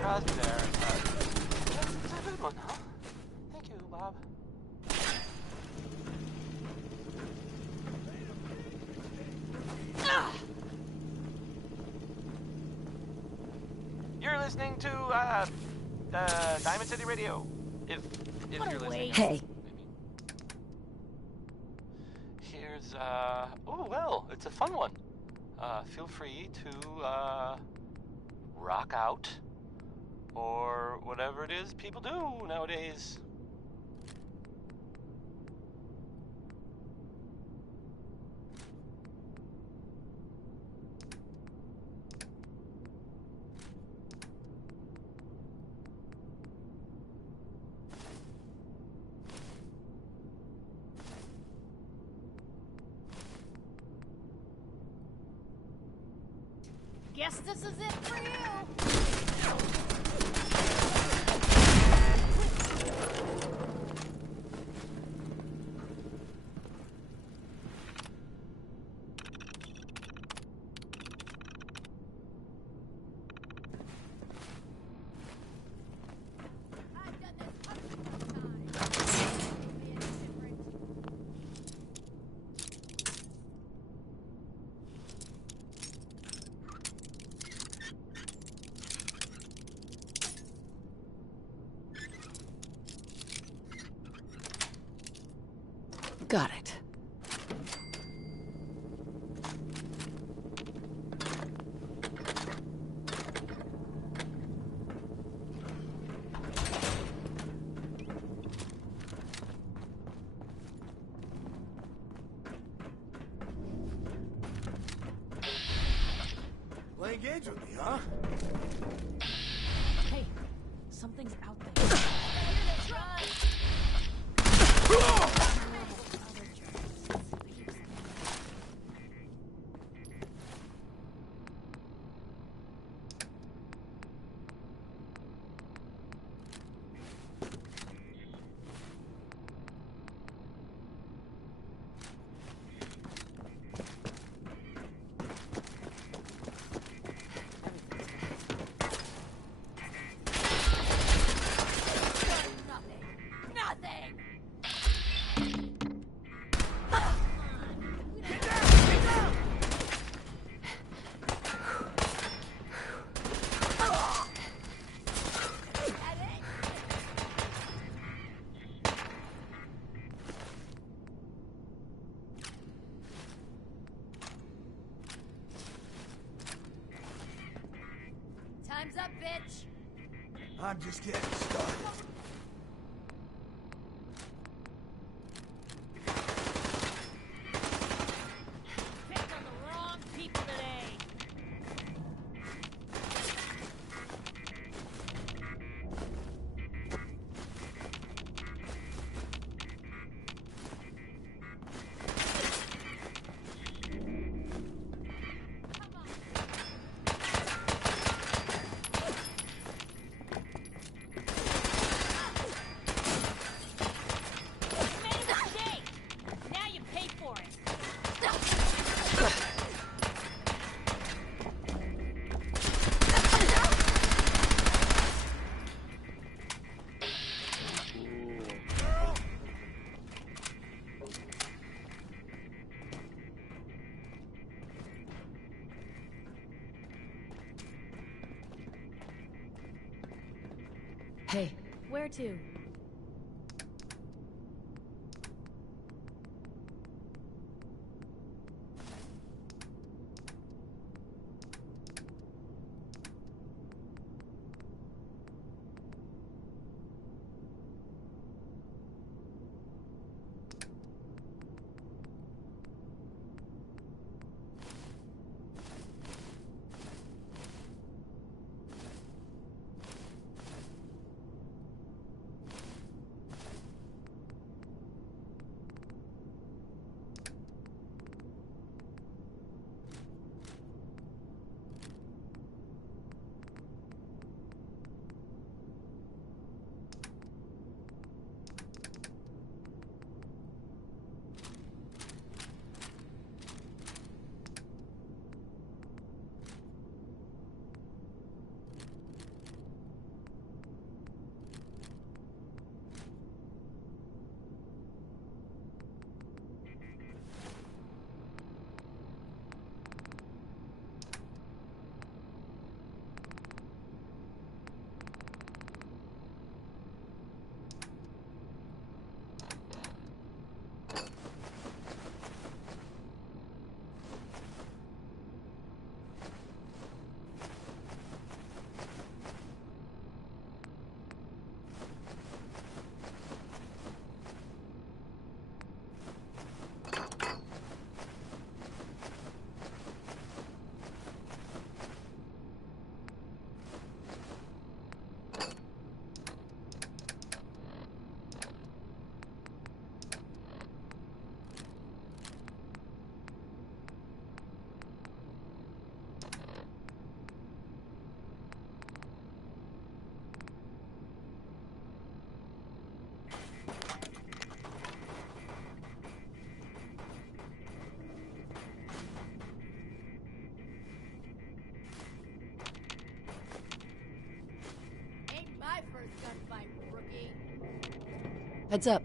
Crosby there. That's a good one, huh? Thank you, Bob. You're listening to Diamond City Radio. If you're listening. Hey. Here's oh well, it's a fun one. Feel free to rock out. Or whatever it is people do nowadays. Guess this is it for you. Got it. Playing games with me, huh? Hey, something's out there. up, bitch! I'm just getting started. Picked on the wrong people today. Hey. Where to? My first gunfight, rookie. Heads up.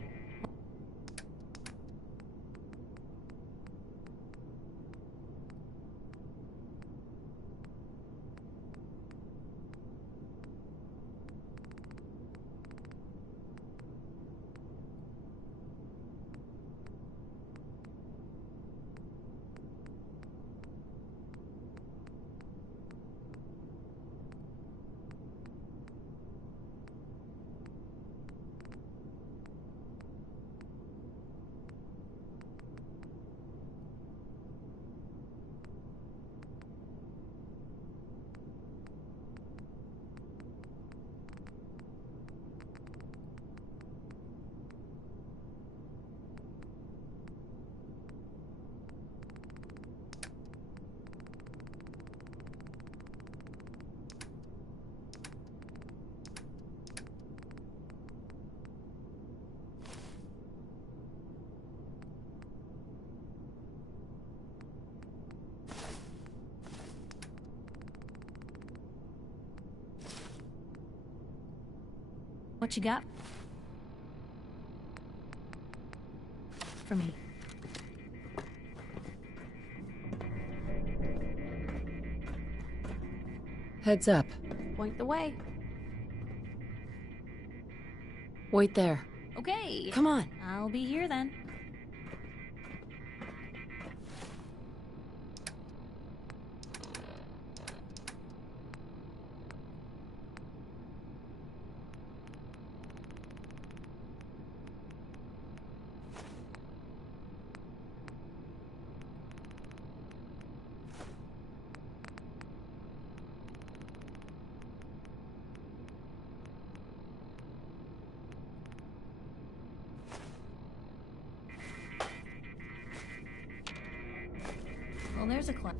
What you got for me? Heads up. Point the way. Wait there. Okay. Come on. I'll be here then. there's a classic.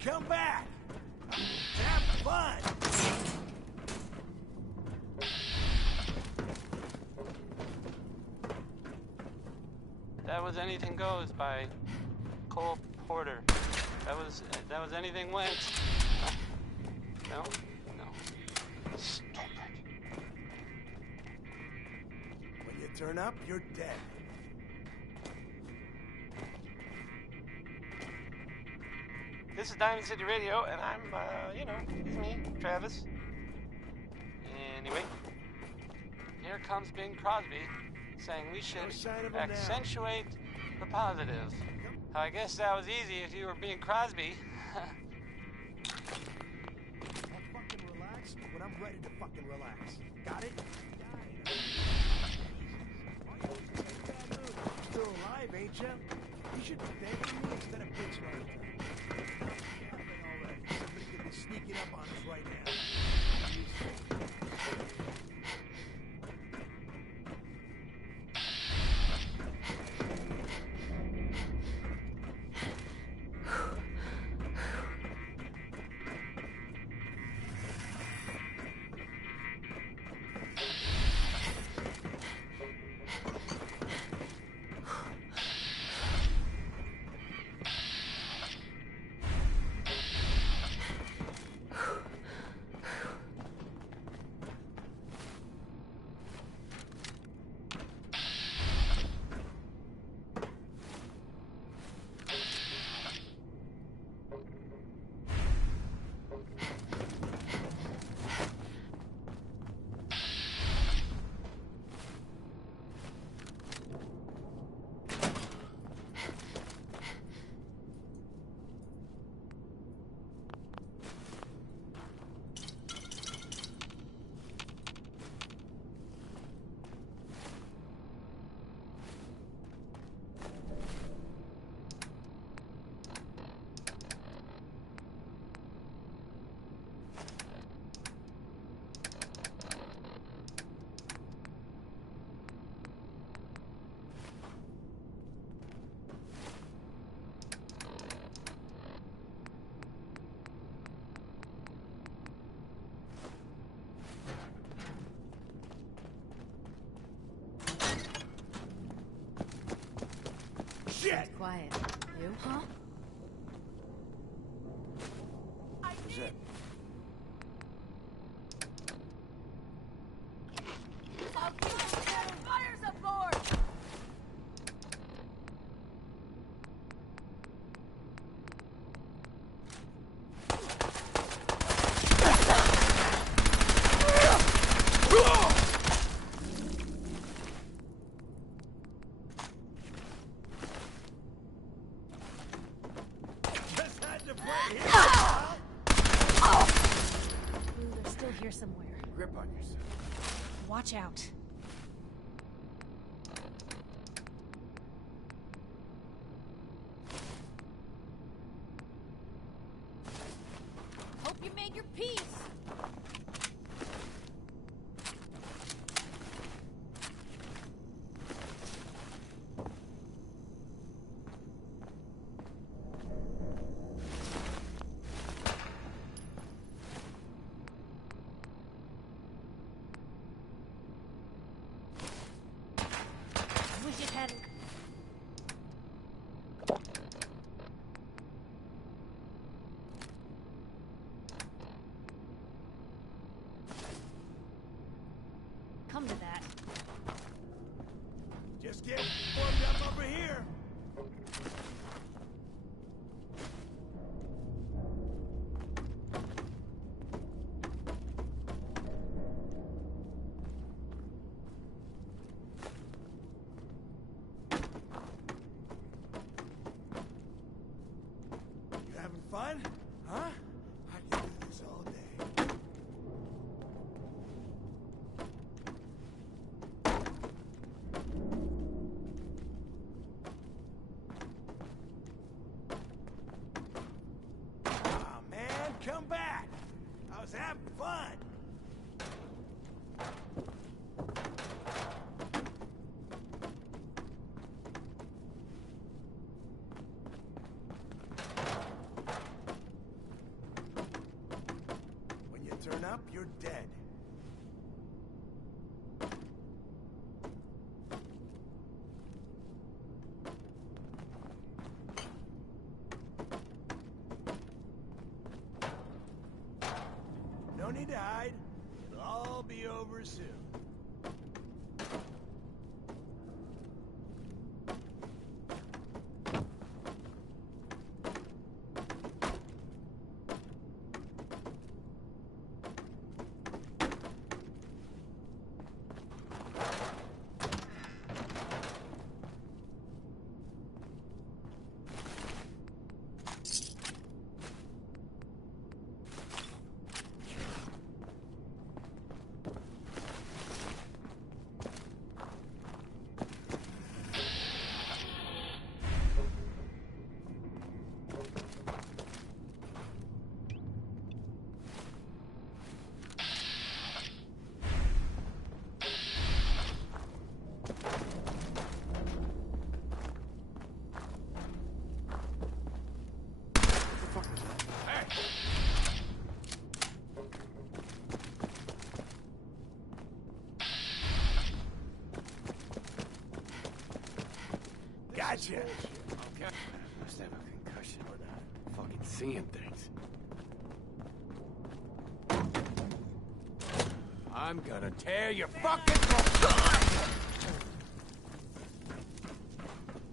Come back! Have fun! That was Anything Goes by Cole Porter. That was Anything Went. No? No. Stupid. When you turn up, you're dead. This is Diamond City Radio, and I'm, it's me, Travis. Anyway, here comes Bing Crosby saying we should accentuate the positive. I guess that was easy if you were Bing Crosby. I'll fucking relax when I'm ready to fucking relax. Got it? Still alive, ain't ya? You should be thanking me instead of bitching all the time. Somebody could be sneaking up on us right now. Shit! Quiet. You? Huh? Who's it? Fire's aboard! They're still here somewhere. Grip on yourself. Watch out. Hope you made your peace. Wish it hadn't. fun? Huh? I can do this all day. Aw, man, come back! I was having fun! When you turn up, you're dead. No need to hide. It'll all be over soon. Gotcha! Okay. Must have a concussion or that. Fucking seeing things. I'm gonna tear your fucking throat!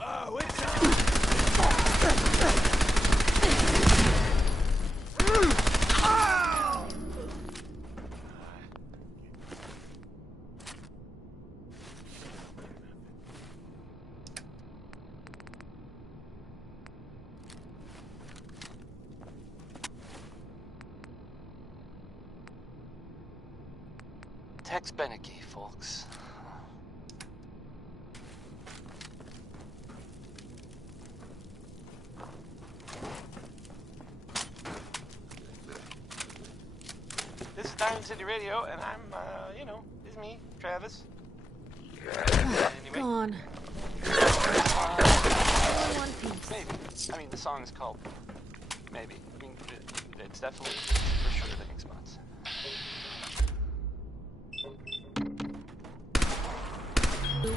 Oh, it's Tex Beneke, folks. This is Diamond City Radio, and I'm, it's me, Travis. Anyway. Gone. One piece. Maybe. I mean, the song is called Maybe. I mean, it's definitely for sure hitting spots.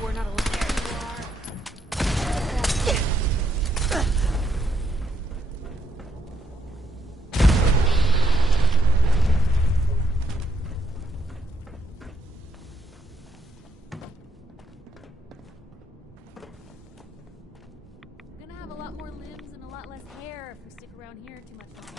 We're not alone. There you are. We're gonna have a lot more limbs and a lot less hair if we stick around here too much longer.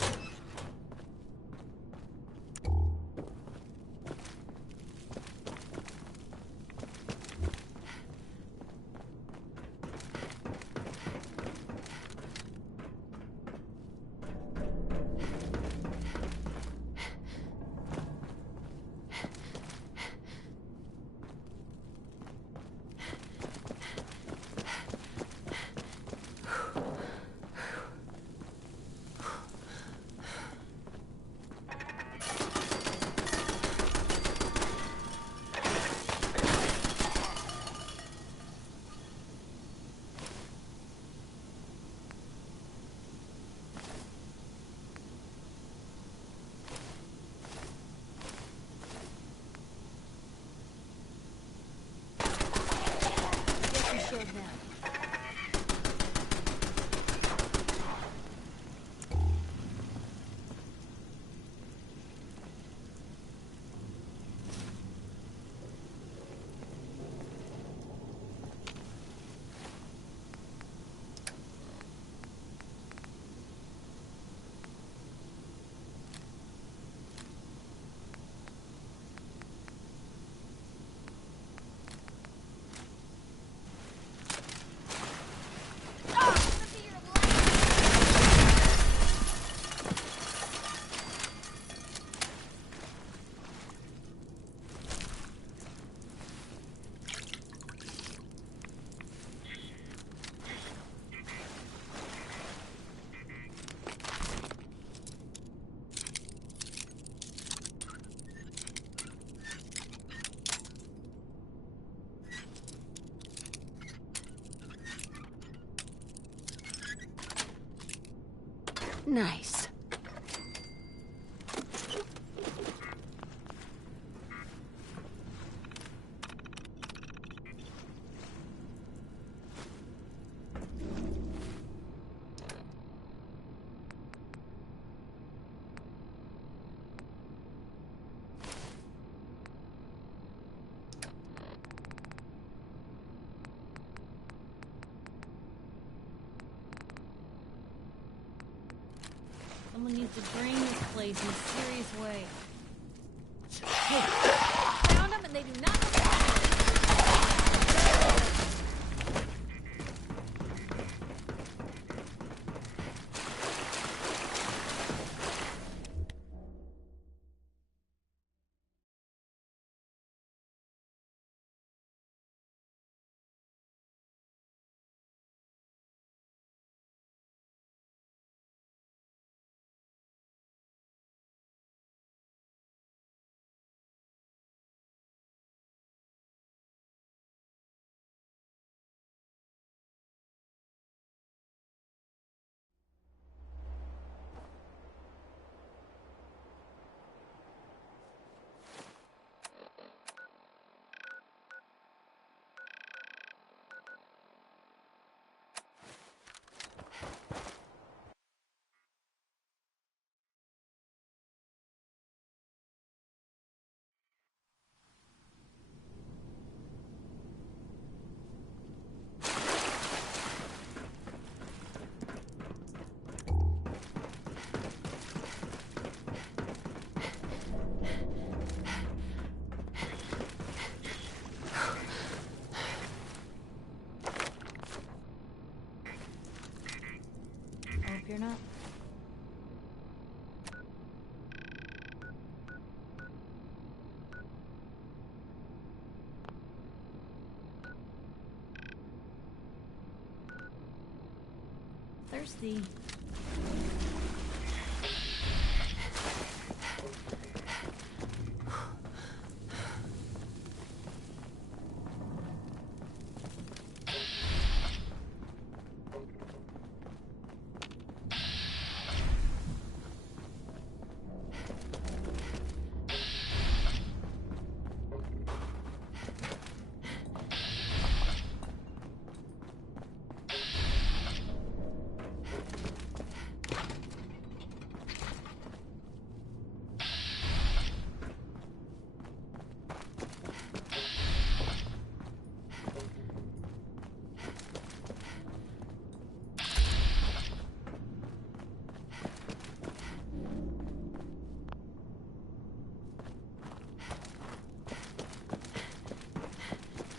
Nice. Someone needs to drain this place in a serious way. Hey, found them and they do not know. You're not. Thirsty.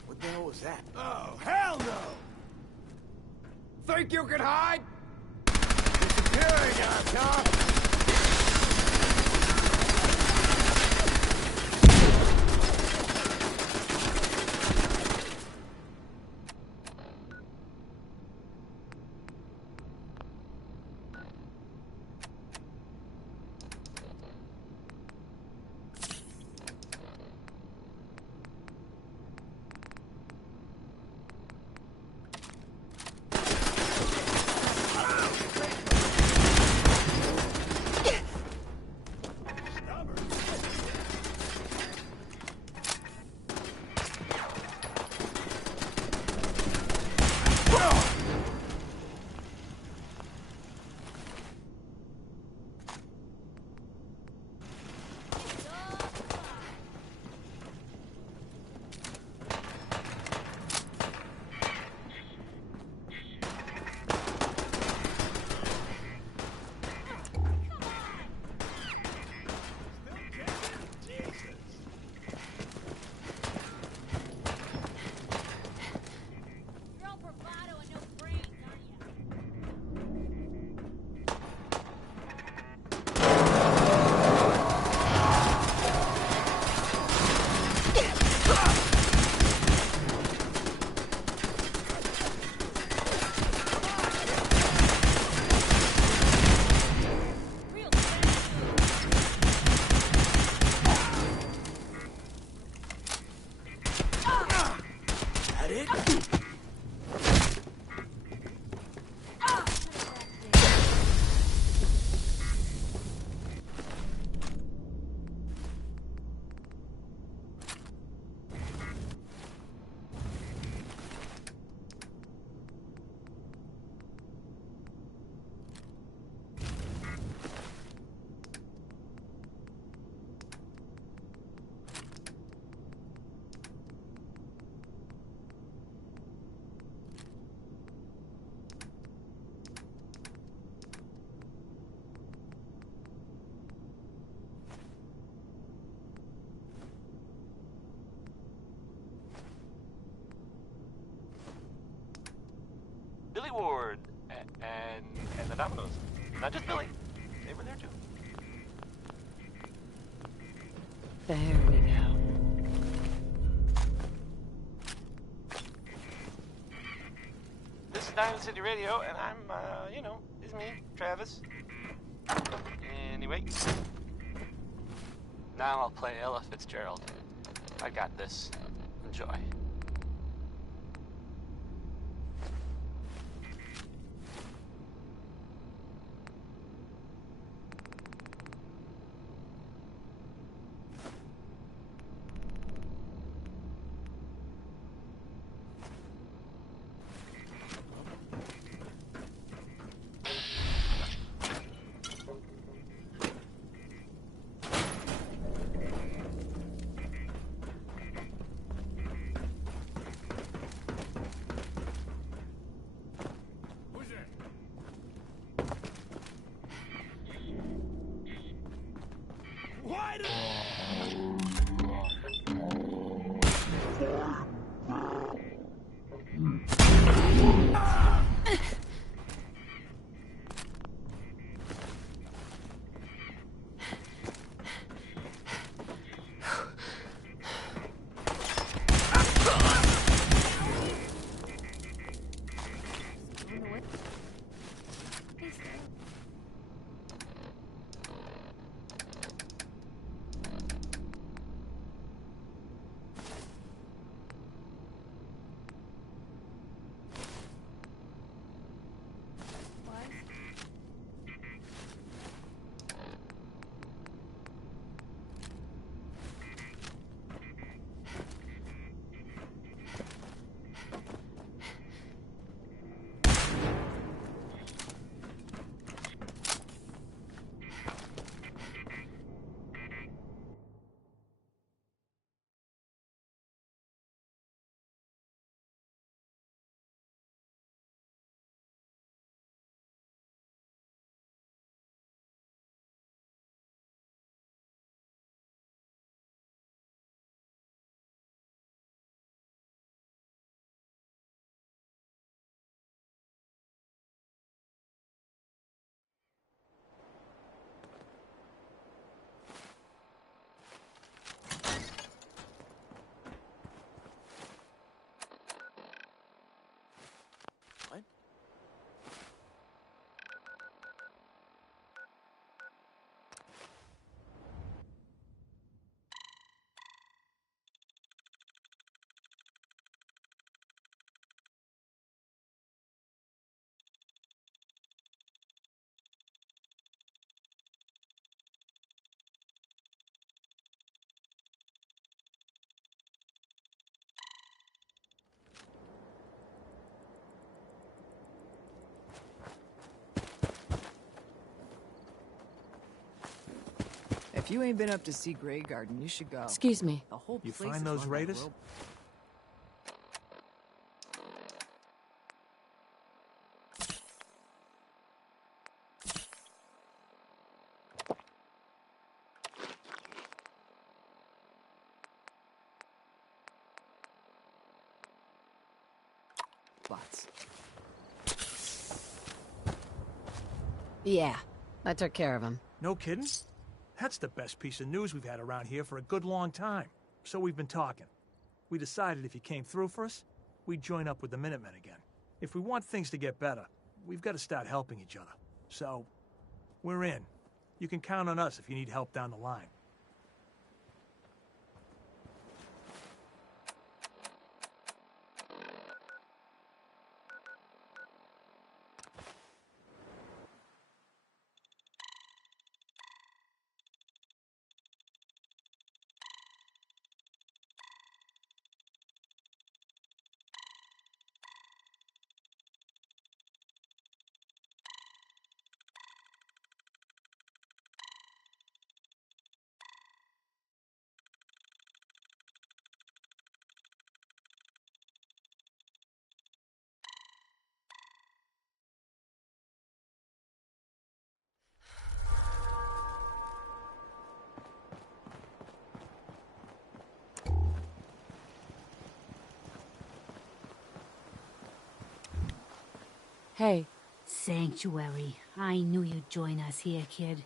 What the hell was that? Oh, hell no! Think you can hide? Disappearing us, huh? Billy Ward, and the Dominoes. Not just Billy. They were there too. There we go. This is Diamond City Radio, and I'm, it's me, Travis. Anyway. Now I'll play Ella Fitzgerald. I got this. Enjoy. If you ain't been up to see Grey Garden, you should go. Excuse me. The whole You place find is those run by raiders? robots. Yeah, I took care of him. No kidding? That's the best piece of news we've had around here for a good long time. So we've been talking. We decided if you came through for us, we'd join up with the Minutemen again. If we want things to get better, we've got to start helping each other. So, we're in. You can count on us if you need help down the line. Hey. Sanctuary. I knew you'd join us here, kid.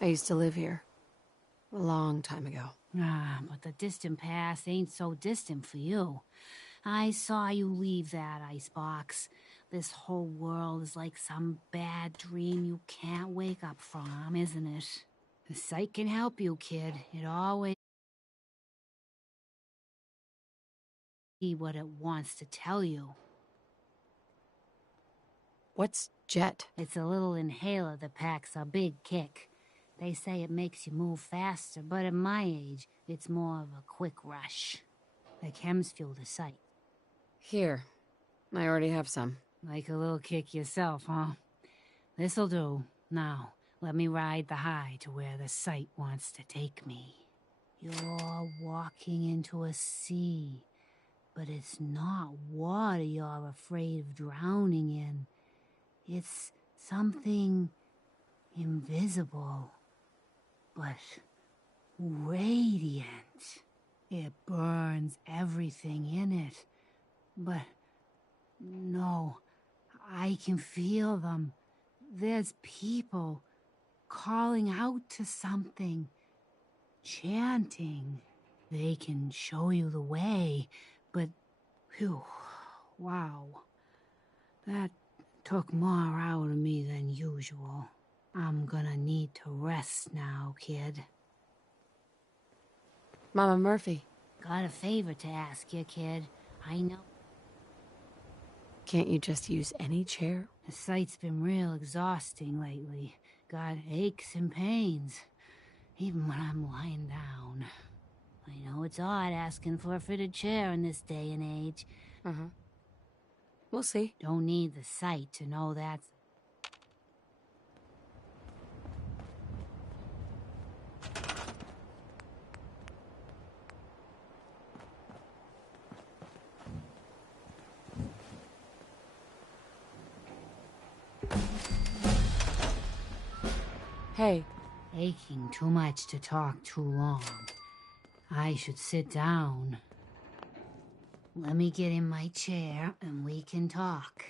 I used to live here. A long time ago. Ah, but the distant past ain't so distant for you. I saw you leave that icebox. This whole world is like some bad dream you can't wake up from, isn't it? The sight can help you, kid. It always... see what it wants to tell you. What's Jet? It's a little inhaler that packs a big kick. They say it makes you move faster, but at my age, it's more of a quick rush. The chems fuel the sight. Here. I already have some. Like a little kick yourself, huh? This'll do. Now, let me ride the high to where the sight wants to take me. You're walking into a sea, but it's not water you're afraid of drowning in. It's something invisible, but radiant. It burns everything in it, but no, I can feel them. There's people calling out to something, chanting. They can show you the way, but phew, wow. That took more out of me than usual. I'm gonna need to rest now, kid. Mama Murphy. Got a favor to ask you, kid. I know. Can't you just use any chair? The sight's been real exhausting lately. Got aches and pains, even when I'm lying down. I know it's odd asking for a fitted chair in this day and age. We'll see. Don't need the sight to know that's... Hey. Aching too much to talk too long. I should sit down. Let me get in my chair and we can talk.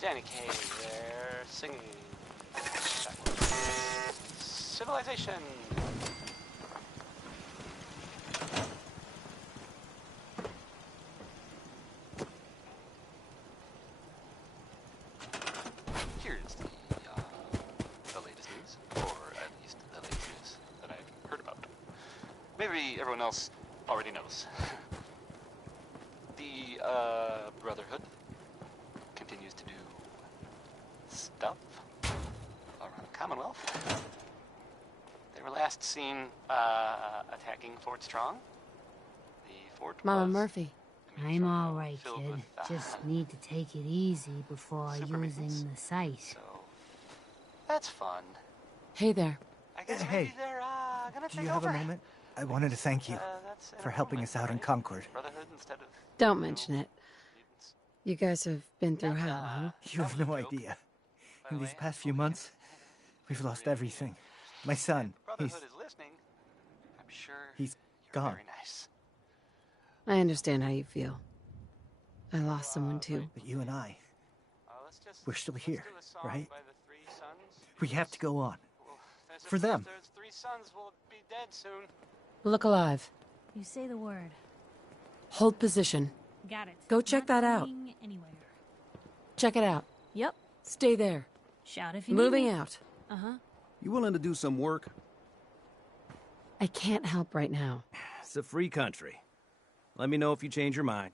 Danny Kaye there, singing. Civilization. Here's the latest news, or at least the latest news that I've heard about. Maybe everyone else already knows. The, Brotherhood continues to do stuff around the Commonwealth. They were last seen, attacking Fort Strong. The fort Mama was Murphy. I'm all right, kid. Just need to take it easy before using the site. That's fun. Hey there. I guess Hey, maybe they're, gonna do take you have over. a moment? I wanted to thank you for helping us out in Concord. Brotherhood instead of Don't mention it. You guys have been through hell, huh? You have no idea. In these past few months, we've lost everything. My son, Brotherhood is listening. I'm sure he's gone. very nice. I understand how you feel. I lost someone too. But you and I, we're still here, right? We have to go on. For them. There's 3 sons will be dead soon. Look alive. You say the word. Hold position. Got it. Go check that out. Going anywhere. Check it out. Yep. Stay there. Shout if you Moving need me. out. Uh-huh. You willing to do some work? I can't help right now. It's a free country. Let me know if you change your mind.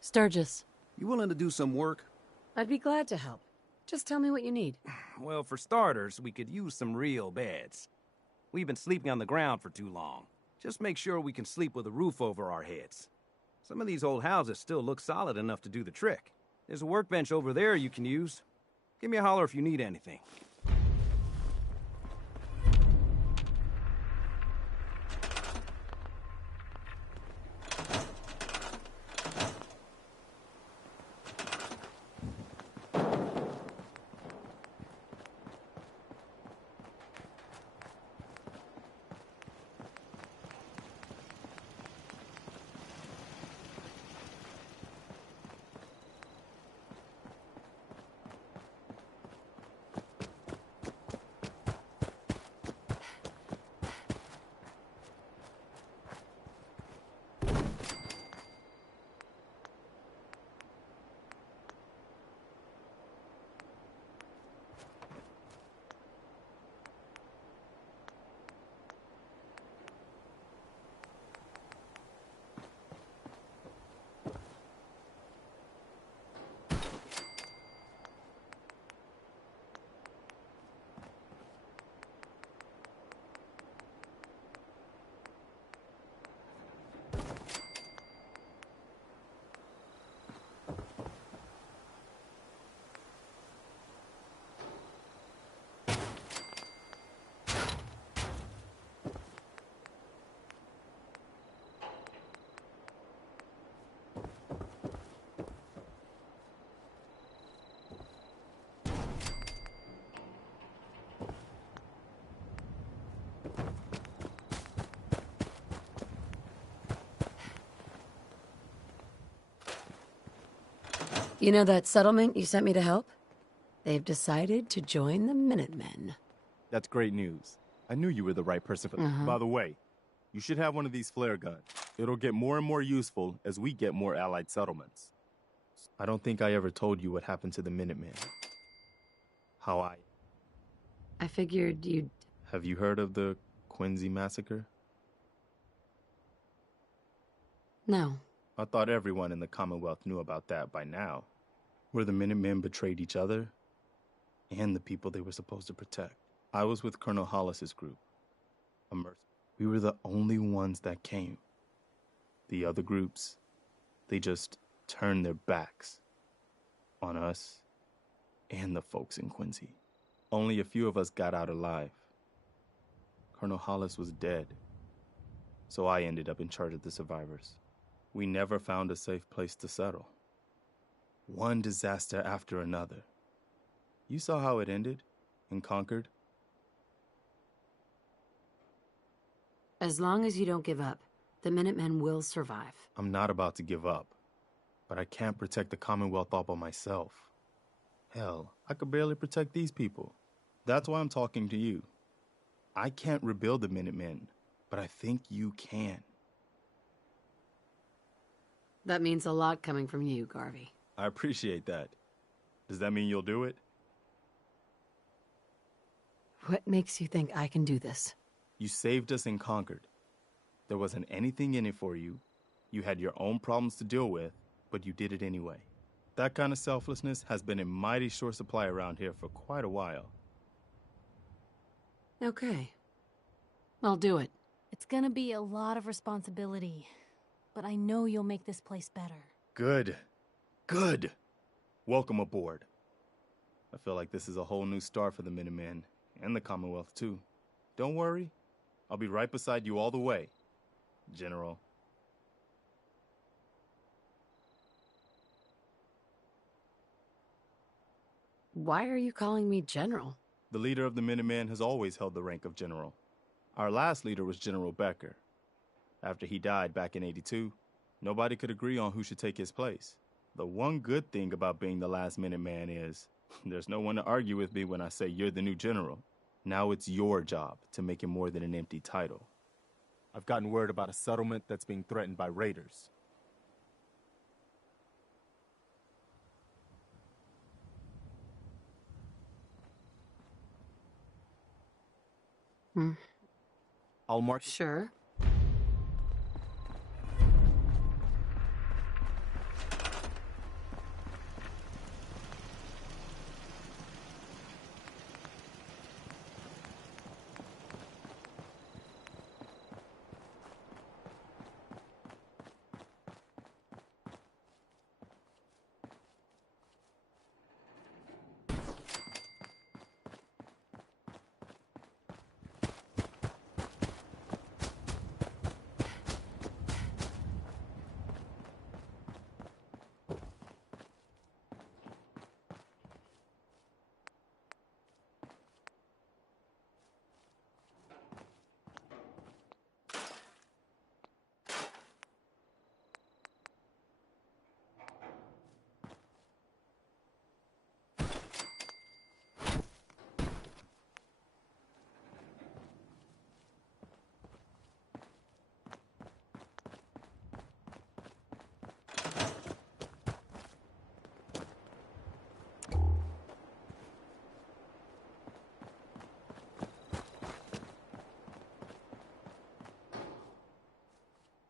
Sturgis. You willing to do some work? I'd be glad to help. Just tell me what you need. Well, for starters, we could use some real beds. We've been sleeping on the ground for too long. Just make sure we can sleep with a roof over our heads. Some of these old houses still look solid enough to do the trick. There's a workbench over there you can use. Give me a holler if you need anything. You know that settlement you sent me to help? They've decided to join the Minutemen. That's great news. I knew you were the right person for that. By the way, you should have one of these flare guns. It'll get more and more useful as we get more allied settlements. I don't think I ever told you what happened to the Minutemen. I figured you'd... Have you heard of the Quincy massacre? No. I thought everyone in the Commonwealth knew about that by now. Where the Minutemen betrayed each other and the people they were supposed to protect. I was with Colonel Hollis's group. We were the only ones that came. The other groups, they just turned their backs on us and the folks in Quincy. Only a few of us got out alive. Colonel Hollis was dead, so I ended up in charge of the survivors. We never found a safe place to settle. One disaster after another. You saw how it ended in Concord? As long as you don't give up, the Minutemen will survive. I'm not about to give up, but I can't protect the Commonwealth all by myself. Hell, I could barely protect these people. That's why I'm talking to you. I can't rebuild the Minutemen, but I think you can. That means a lot coming from you, Garvey. I appreciate that. Does that mean you'll do it? What makes you think I can do this? You saved us in Concord. There wasn't anything in it for you. You had your own problems to deal with, but you did it anyway. That kind of selflessness has been in mighty short supply around here for quite a while. Okay. I'll do it. It's gonna be a lot of responsibility, but I know you'll make this place better. Good. Good. Welcome aboard. I feel like this is a whole new start for the Minutemen, and the Commonwealth too. Don't worry. I'll be right beside you all the way, General. Why are you calling me General? The leader of the Minutemen has always held the rank of General. Our last leader was General Becker. After he died back in '82, nobody could agree on who should take his place. The one good thing about being the last Minuteman is there's no one to argue with me when I say you're the new general. Now it's your job to make it more than an empty title. I've gotten word about a settlement that's being threatened by raiders. I'll mark. Sure.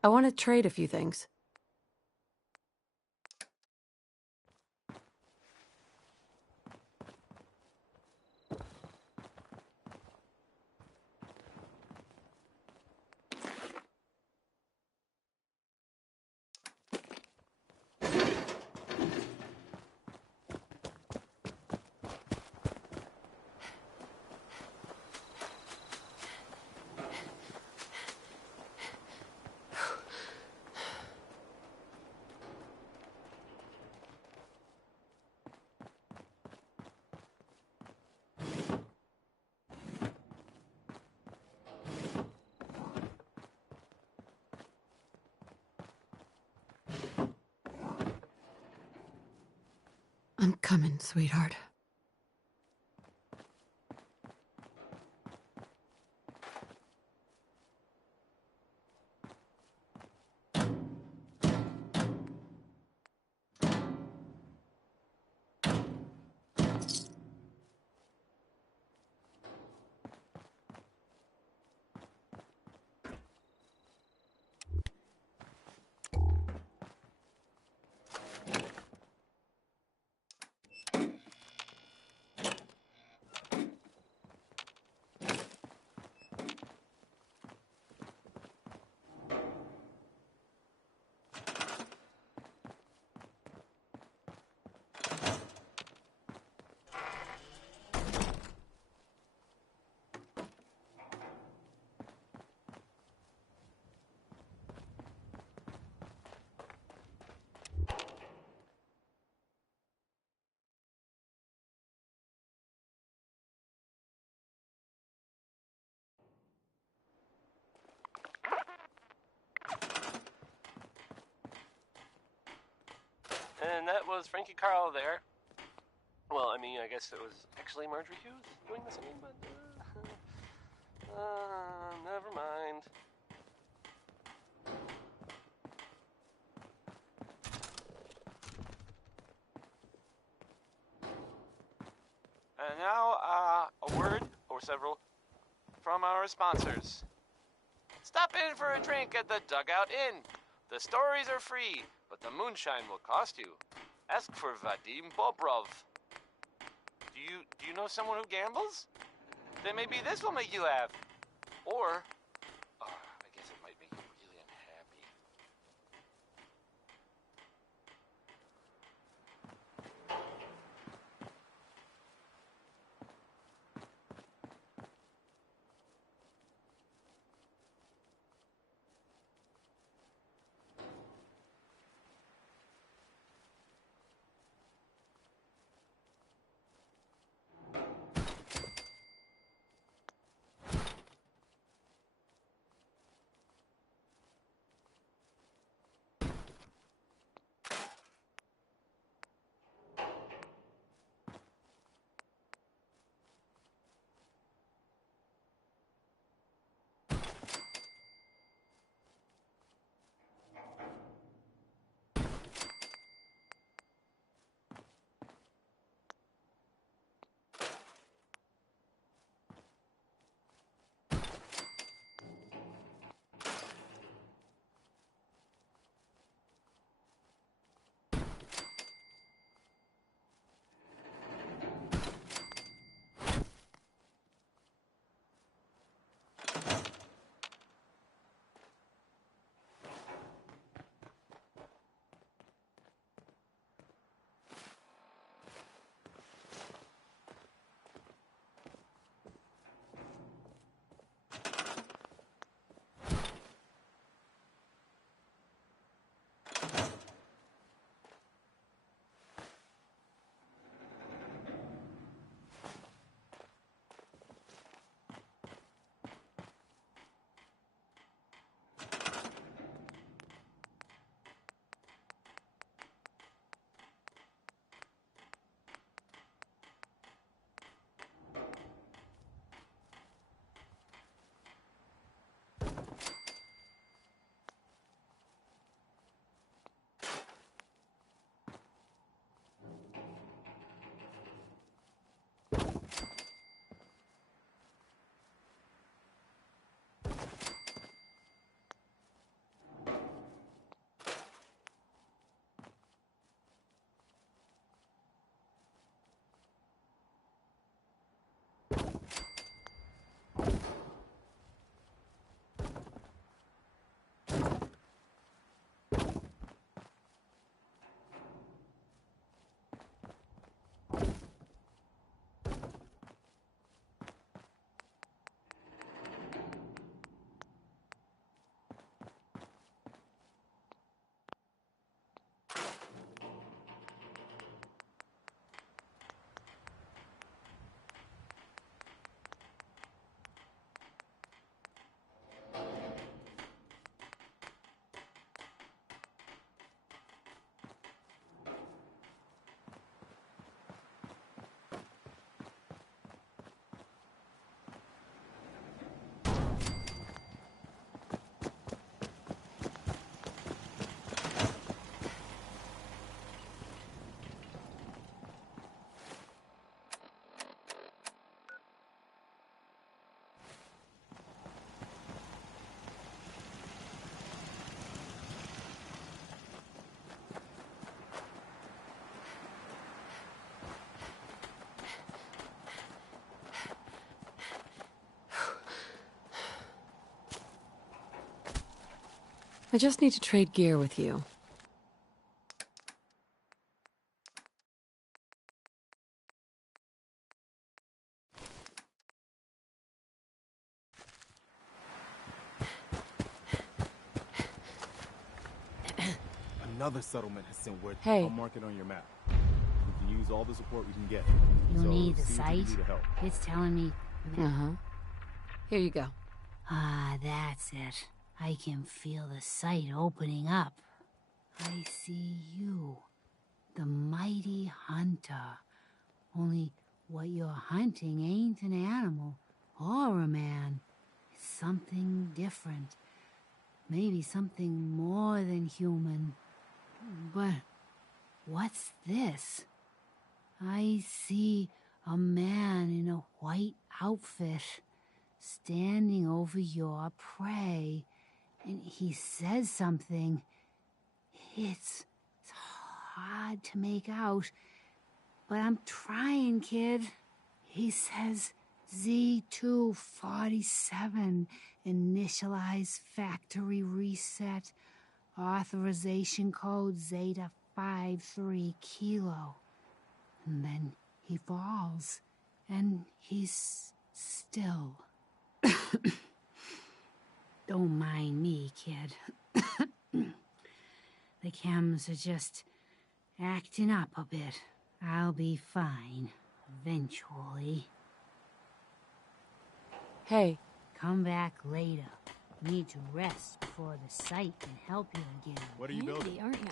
I want to trade a few things. I'm coming, sweetheart. And that was Frankie Carl there. Well, I mean, I guess it was actually Marjorie Hughes doing the singing, but never mind. And now, a word or several from our sponsors. Stop in for a drink at the Dugout Inn. The stories are free, but the moonshine will cost you. Ask for Vadim Bobrov. Do you know someone who gambles? Then maybe this will make you laugh. Or, I guess it might make you really unhappy. I just need to trade gear with you. Another settlement has sent word. Hey. I'll mark it on your map. We can use all the support we can get. You So, need the see what you site? can do to help. It's telling me... Uh-huh. Here you go. Ah, that's it. I can feel the site opening up. I see you. The mighty hunter. Only what you're hunting ain't an animal or a man. It's something different. Maybe something more than human. But what's this? I see a man in a white outfit. standing over your prey, and he says something. It's hard to make out, but I'm trying, kid. He says Z247, initialize factory reset, authorization code Zeta 53 Kilo. And then he falls, and he's still. Don't mind me, kid. The chems are just acting up a bit. I'll be fine, eventually. Hey. Come back later. Need to rest before the site can help you again. What are you building? Handy, aren't ya?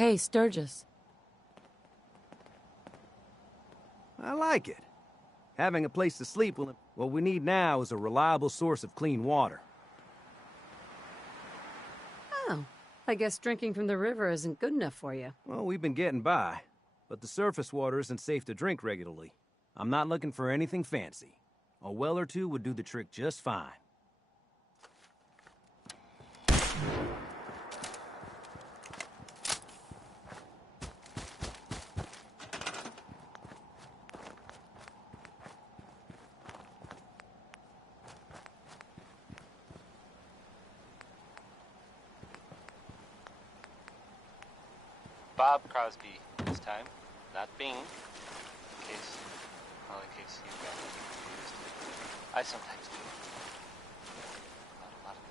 Hey, Sturgis. I like it. Having a place to sleep will... What we need now is a reliable source of clean water. Oh, I guess drinking from the river isn't good enough for you. Well, we've been getting by, but the surface water isn't safe to drink regularly. I'm not looking for anything fancy. A well or two would do the trick just fine. Bob Crosby this time, not Bing. In case you got confused. I sometimes do. A lot of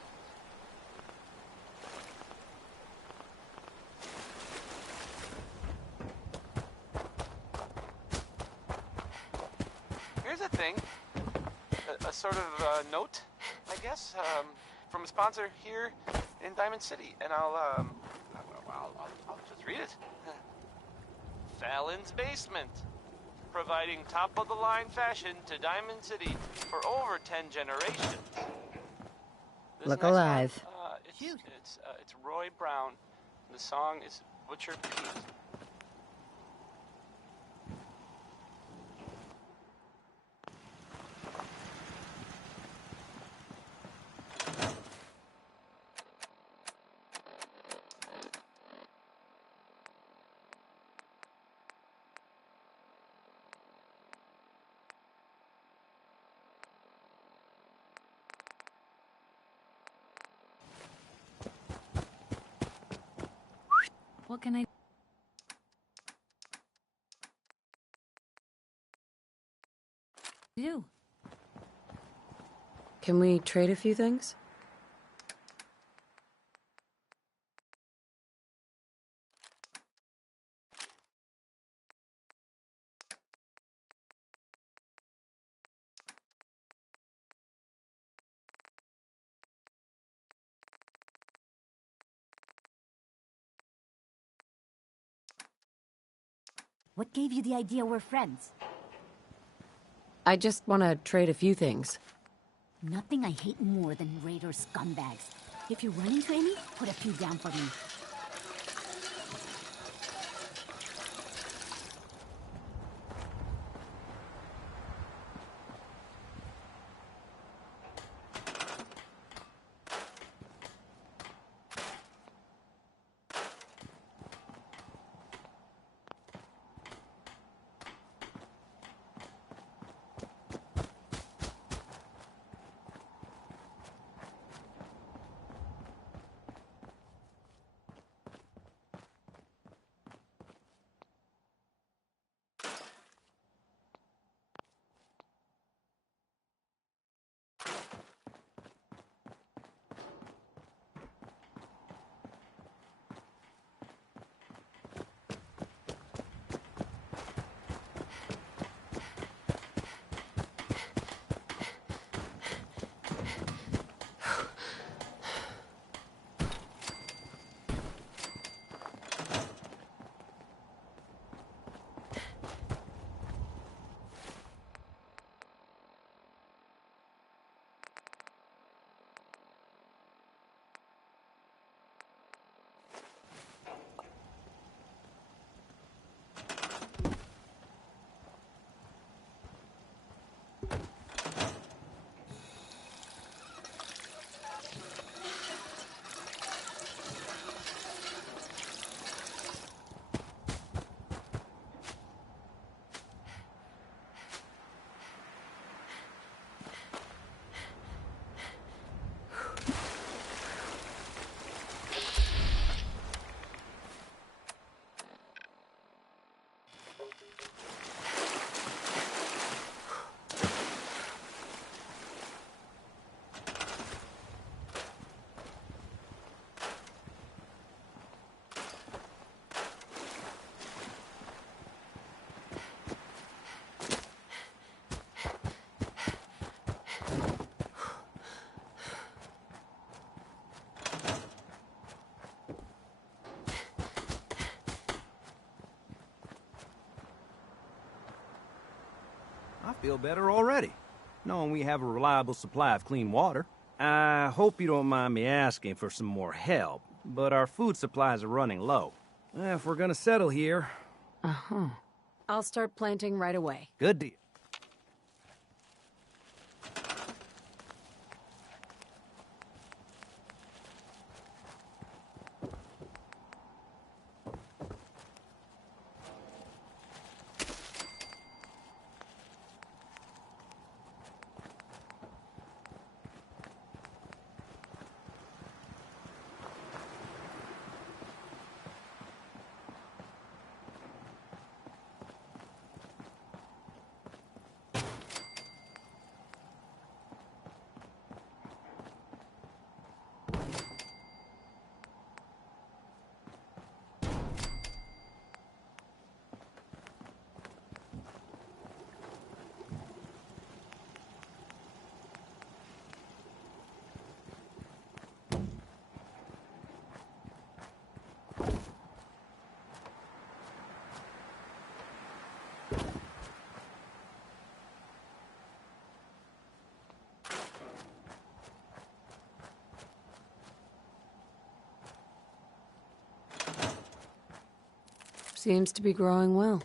things. Here's a thing. A sort of note, I guess, from a sponsor here in Diamond City, and I'll just read it. Fallon's Basement, providing top-of-the-line fashion to Diamond City for over 10 generations. Look alive. It's Roy Brown. The song is Butcher Pete. What can I do? Can we trade a few things? What gave you the idea we're friends? I just want to trade a few things. Nothing I hate more than raider scumbags. If you run into any, put a few down for me. feel better already, knowing we have a reliable supply of clean water. I hope you don't mind me asking for some more help, but our food supplies are running low. If we're gonna settle here... Uh-huh. I'll start planting right away. Good deal. Seems to be growing well.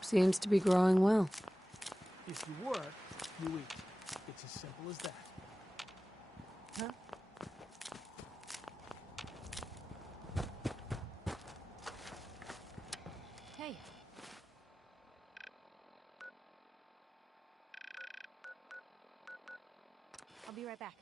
Seems to be growing well. If you work, you eat. It's as simple as that. Huh? Hey. I'll be right back.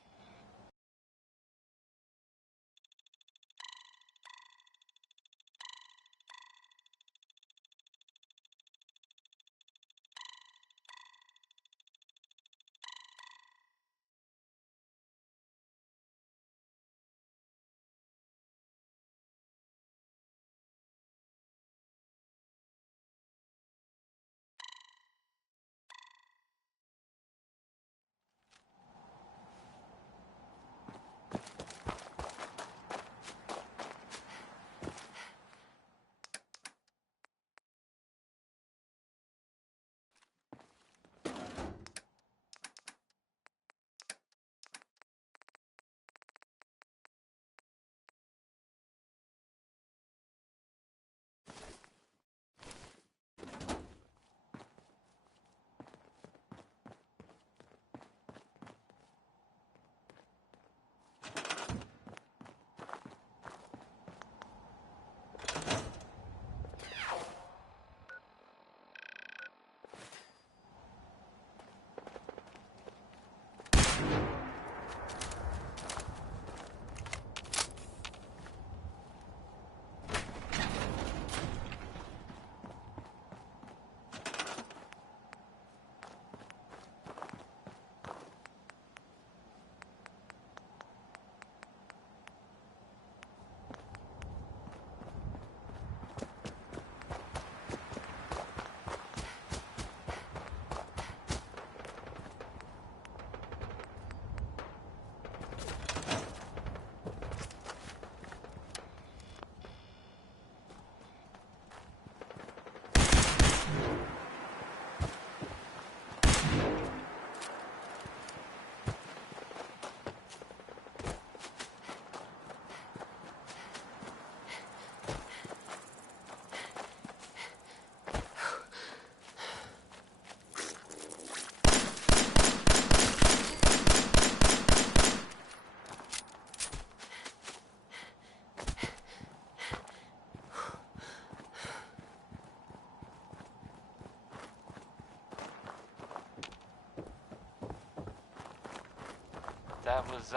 That was,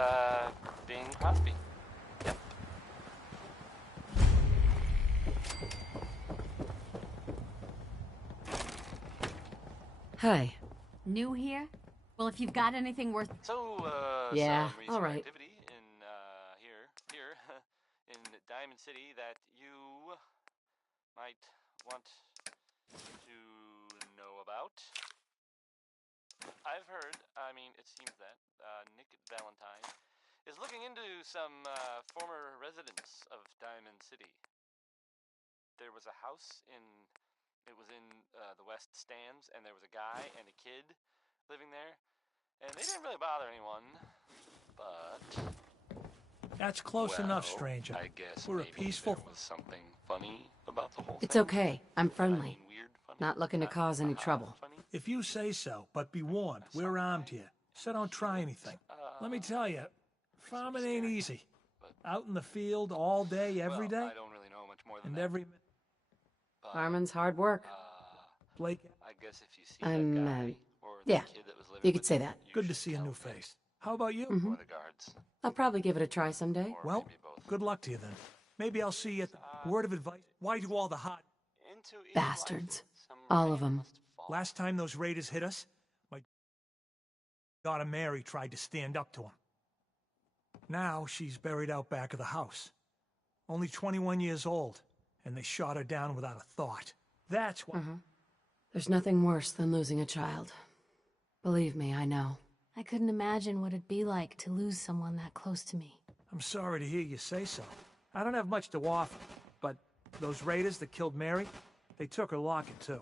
Bing Crosby. Yep. Hi. New here? Well, if you've got anything worth... So, yeah, some recent all right. activity in, here, in Diamond City that you might want to know about. I've heard, it seems that, Nick Valentine is looking into some, former residents of Diamond City. There was a house it was in, the West Stands, and there was a guy and a kid living there, and they didn't really bother anyone, but... That's close enough, stranger. I guess we're a peaceful... there was something funny about the whole It's thing. okay. I'm friendly. Not looking to cause any trouble. If you say so, but be warned, we're armed here, so don't try anything. Let me tell you, farming ain't easy. Out in the field all day, every day. I don't really know much more than and that. every... Farming's hard work. Blake, I guess if you see I'm, that guy, or the yeah, kid that was living you could with say him, that. good to see a new face. How about you? Mhm. Or the guards. I'll probably give it a try someday. Well, good luck to you then. Maybe I'll see you at the word of advice. Why do all the hot Bastards. All of them. Last time those raiders hit us, my daughter Mary tried to stand up to them. Now she's buried out back of the house. Only 21 years old, and they shot her down without a thought. That's why... There's nothing worse than losing a child. Believe me, I know. I couldn't imagine what it'd be like to lose someone that close to me. I'm sorry to hear you say so. I don't have much to offer, but those raiders that killed Mary, they took her locket too.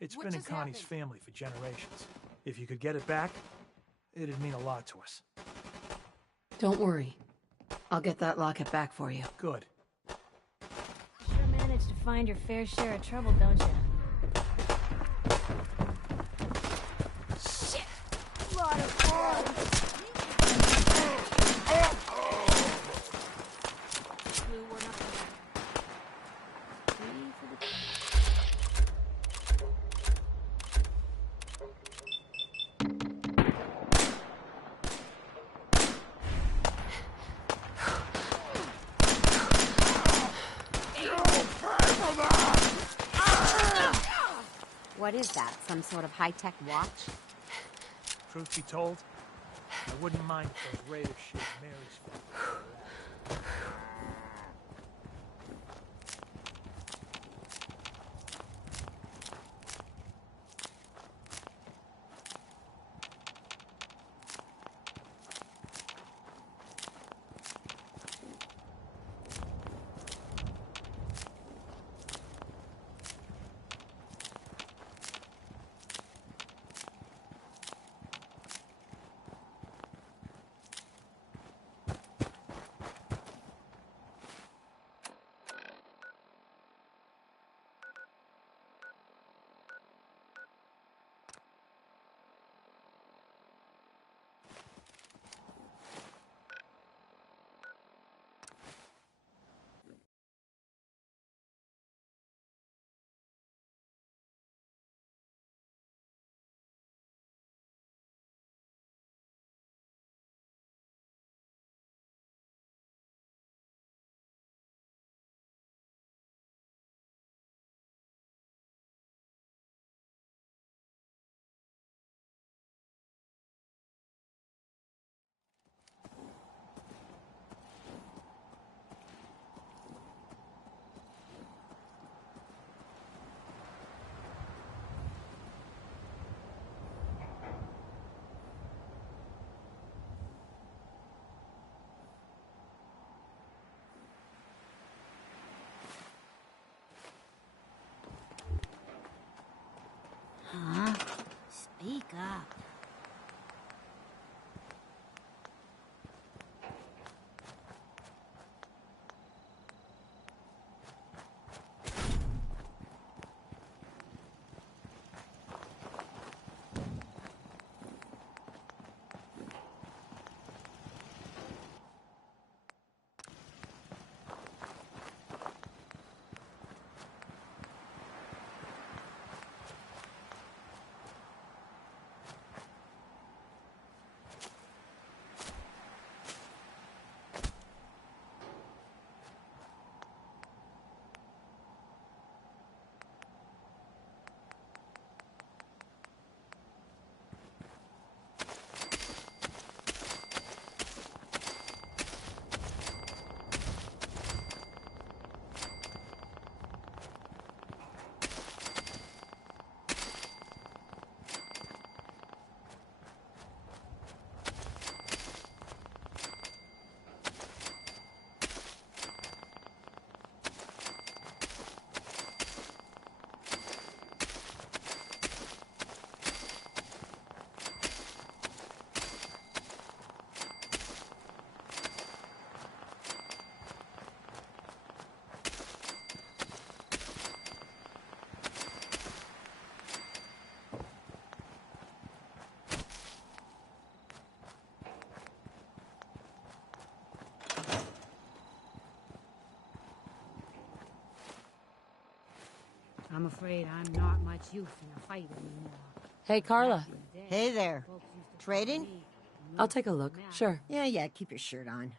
It's been in Connie's family for generations. If you could get it back, it'd mean a lot to us. Don't worry. I'll get that locket back for you. Good. Sure managed to find your fair share of trouble, don't you? Shit! Lot of fun! What is that? Some sort of high-tech watch? Truth be told, I wouldn't mind if those raiders shaved Mary's face. Huh? Speak up. I'm afraid I'm not much use in a fight anymore. Hey, Carla. Hey there. Trading? I'll take a look, sure. Yeah, keep your shirt on.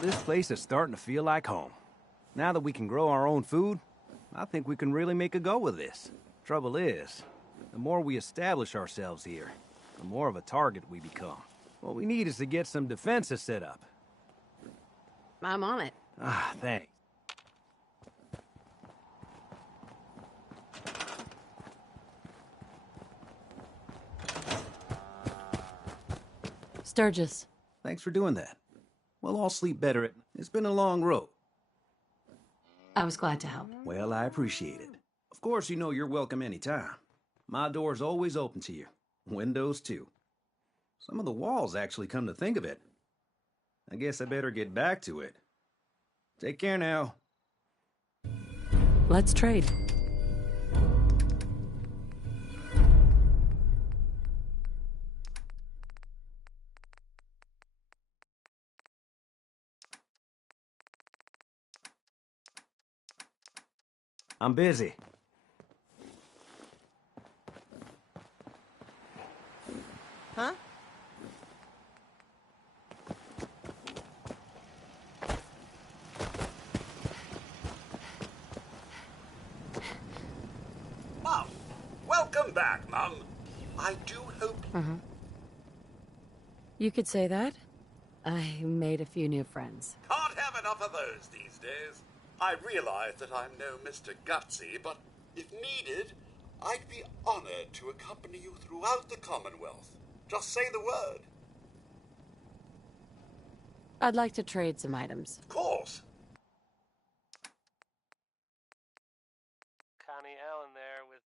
This place is starting to feel like home. Now that we can grow our own food, I think we can really make a go of this. Trouble is, the more we establish ourselves here, the more of a target we become. What we need is to get some defenses set up. I'm on it. Ah, thanks. Sturgis. Thanks for doing that. We'll all sleep better. It's been a long road. I was glad to help. Well, I appreciate it. Of course, you know you're welcome anytime. My door's always open to you. Windows, too. Some of the walls, actually, come to think of it. I guess I better get back to it. Take care now. Let's trade. I'm busy. Huh? Mum, welcome back, Mum. I do hope... You could say that. I made a few new friends. Can't have enough of those these days. I realize that I'm no Mr. Gutsy, but if needed, I'd be honored to accompany you throughout the Commonwealth. Just say the word. I'd like to trade some items. Of course. Connie Allen there with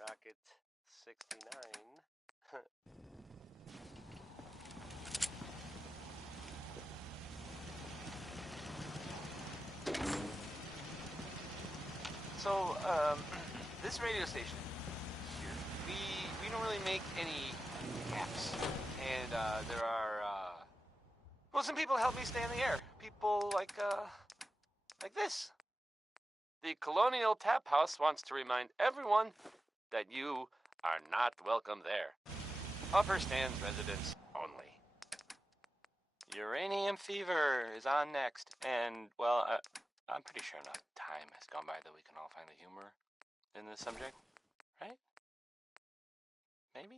Rocket 69. So, this radio station here, we don't really make any caps, and there are well, some people help me stay in the air. People like this. The Colonial Tap House wants to remind everyone that you are not welcome there. Upper Stands residents only. Uranium Fever is on next, and well, I'm pretty sure enough time has gone by that we can all find the humor in this subject, right? Maybe?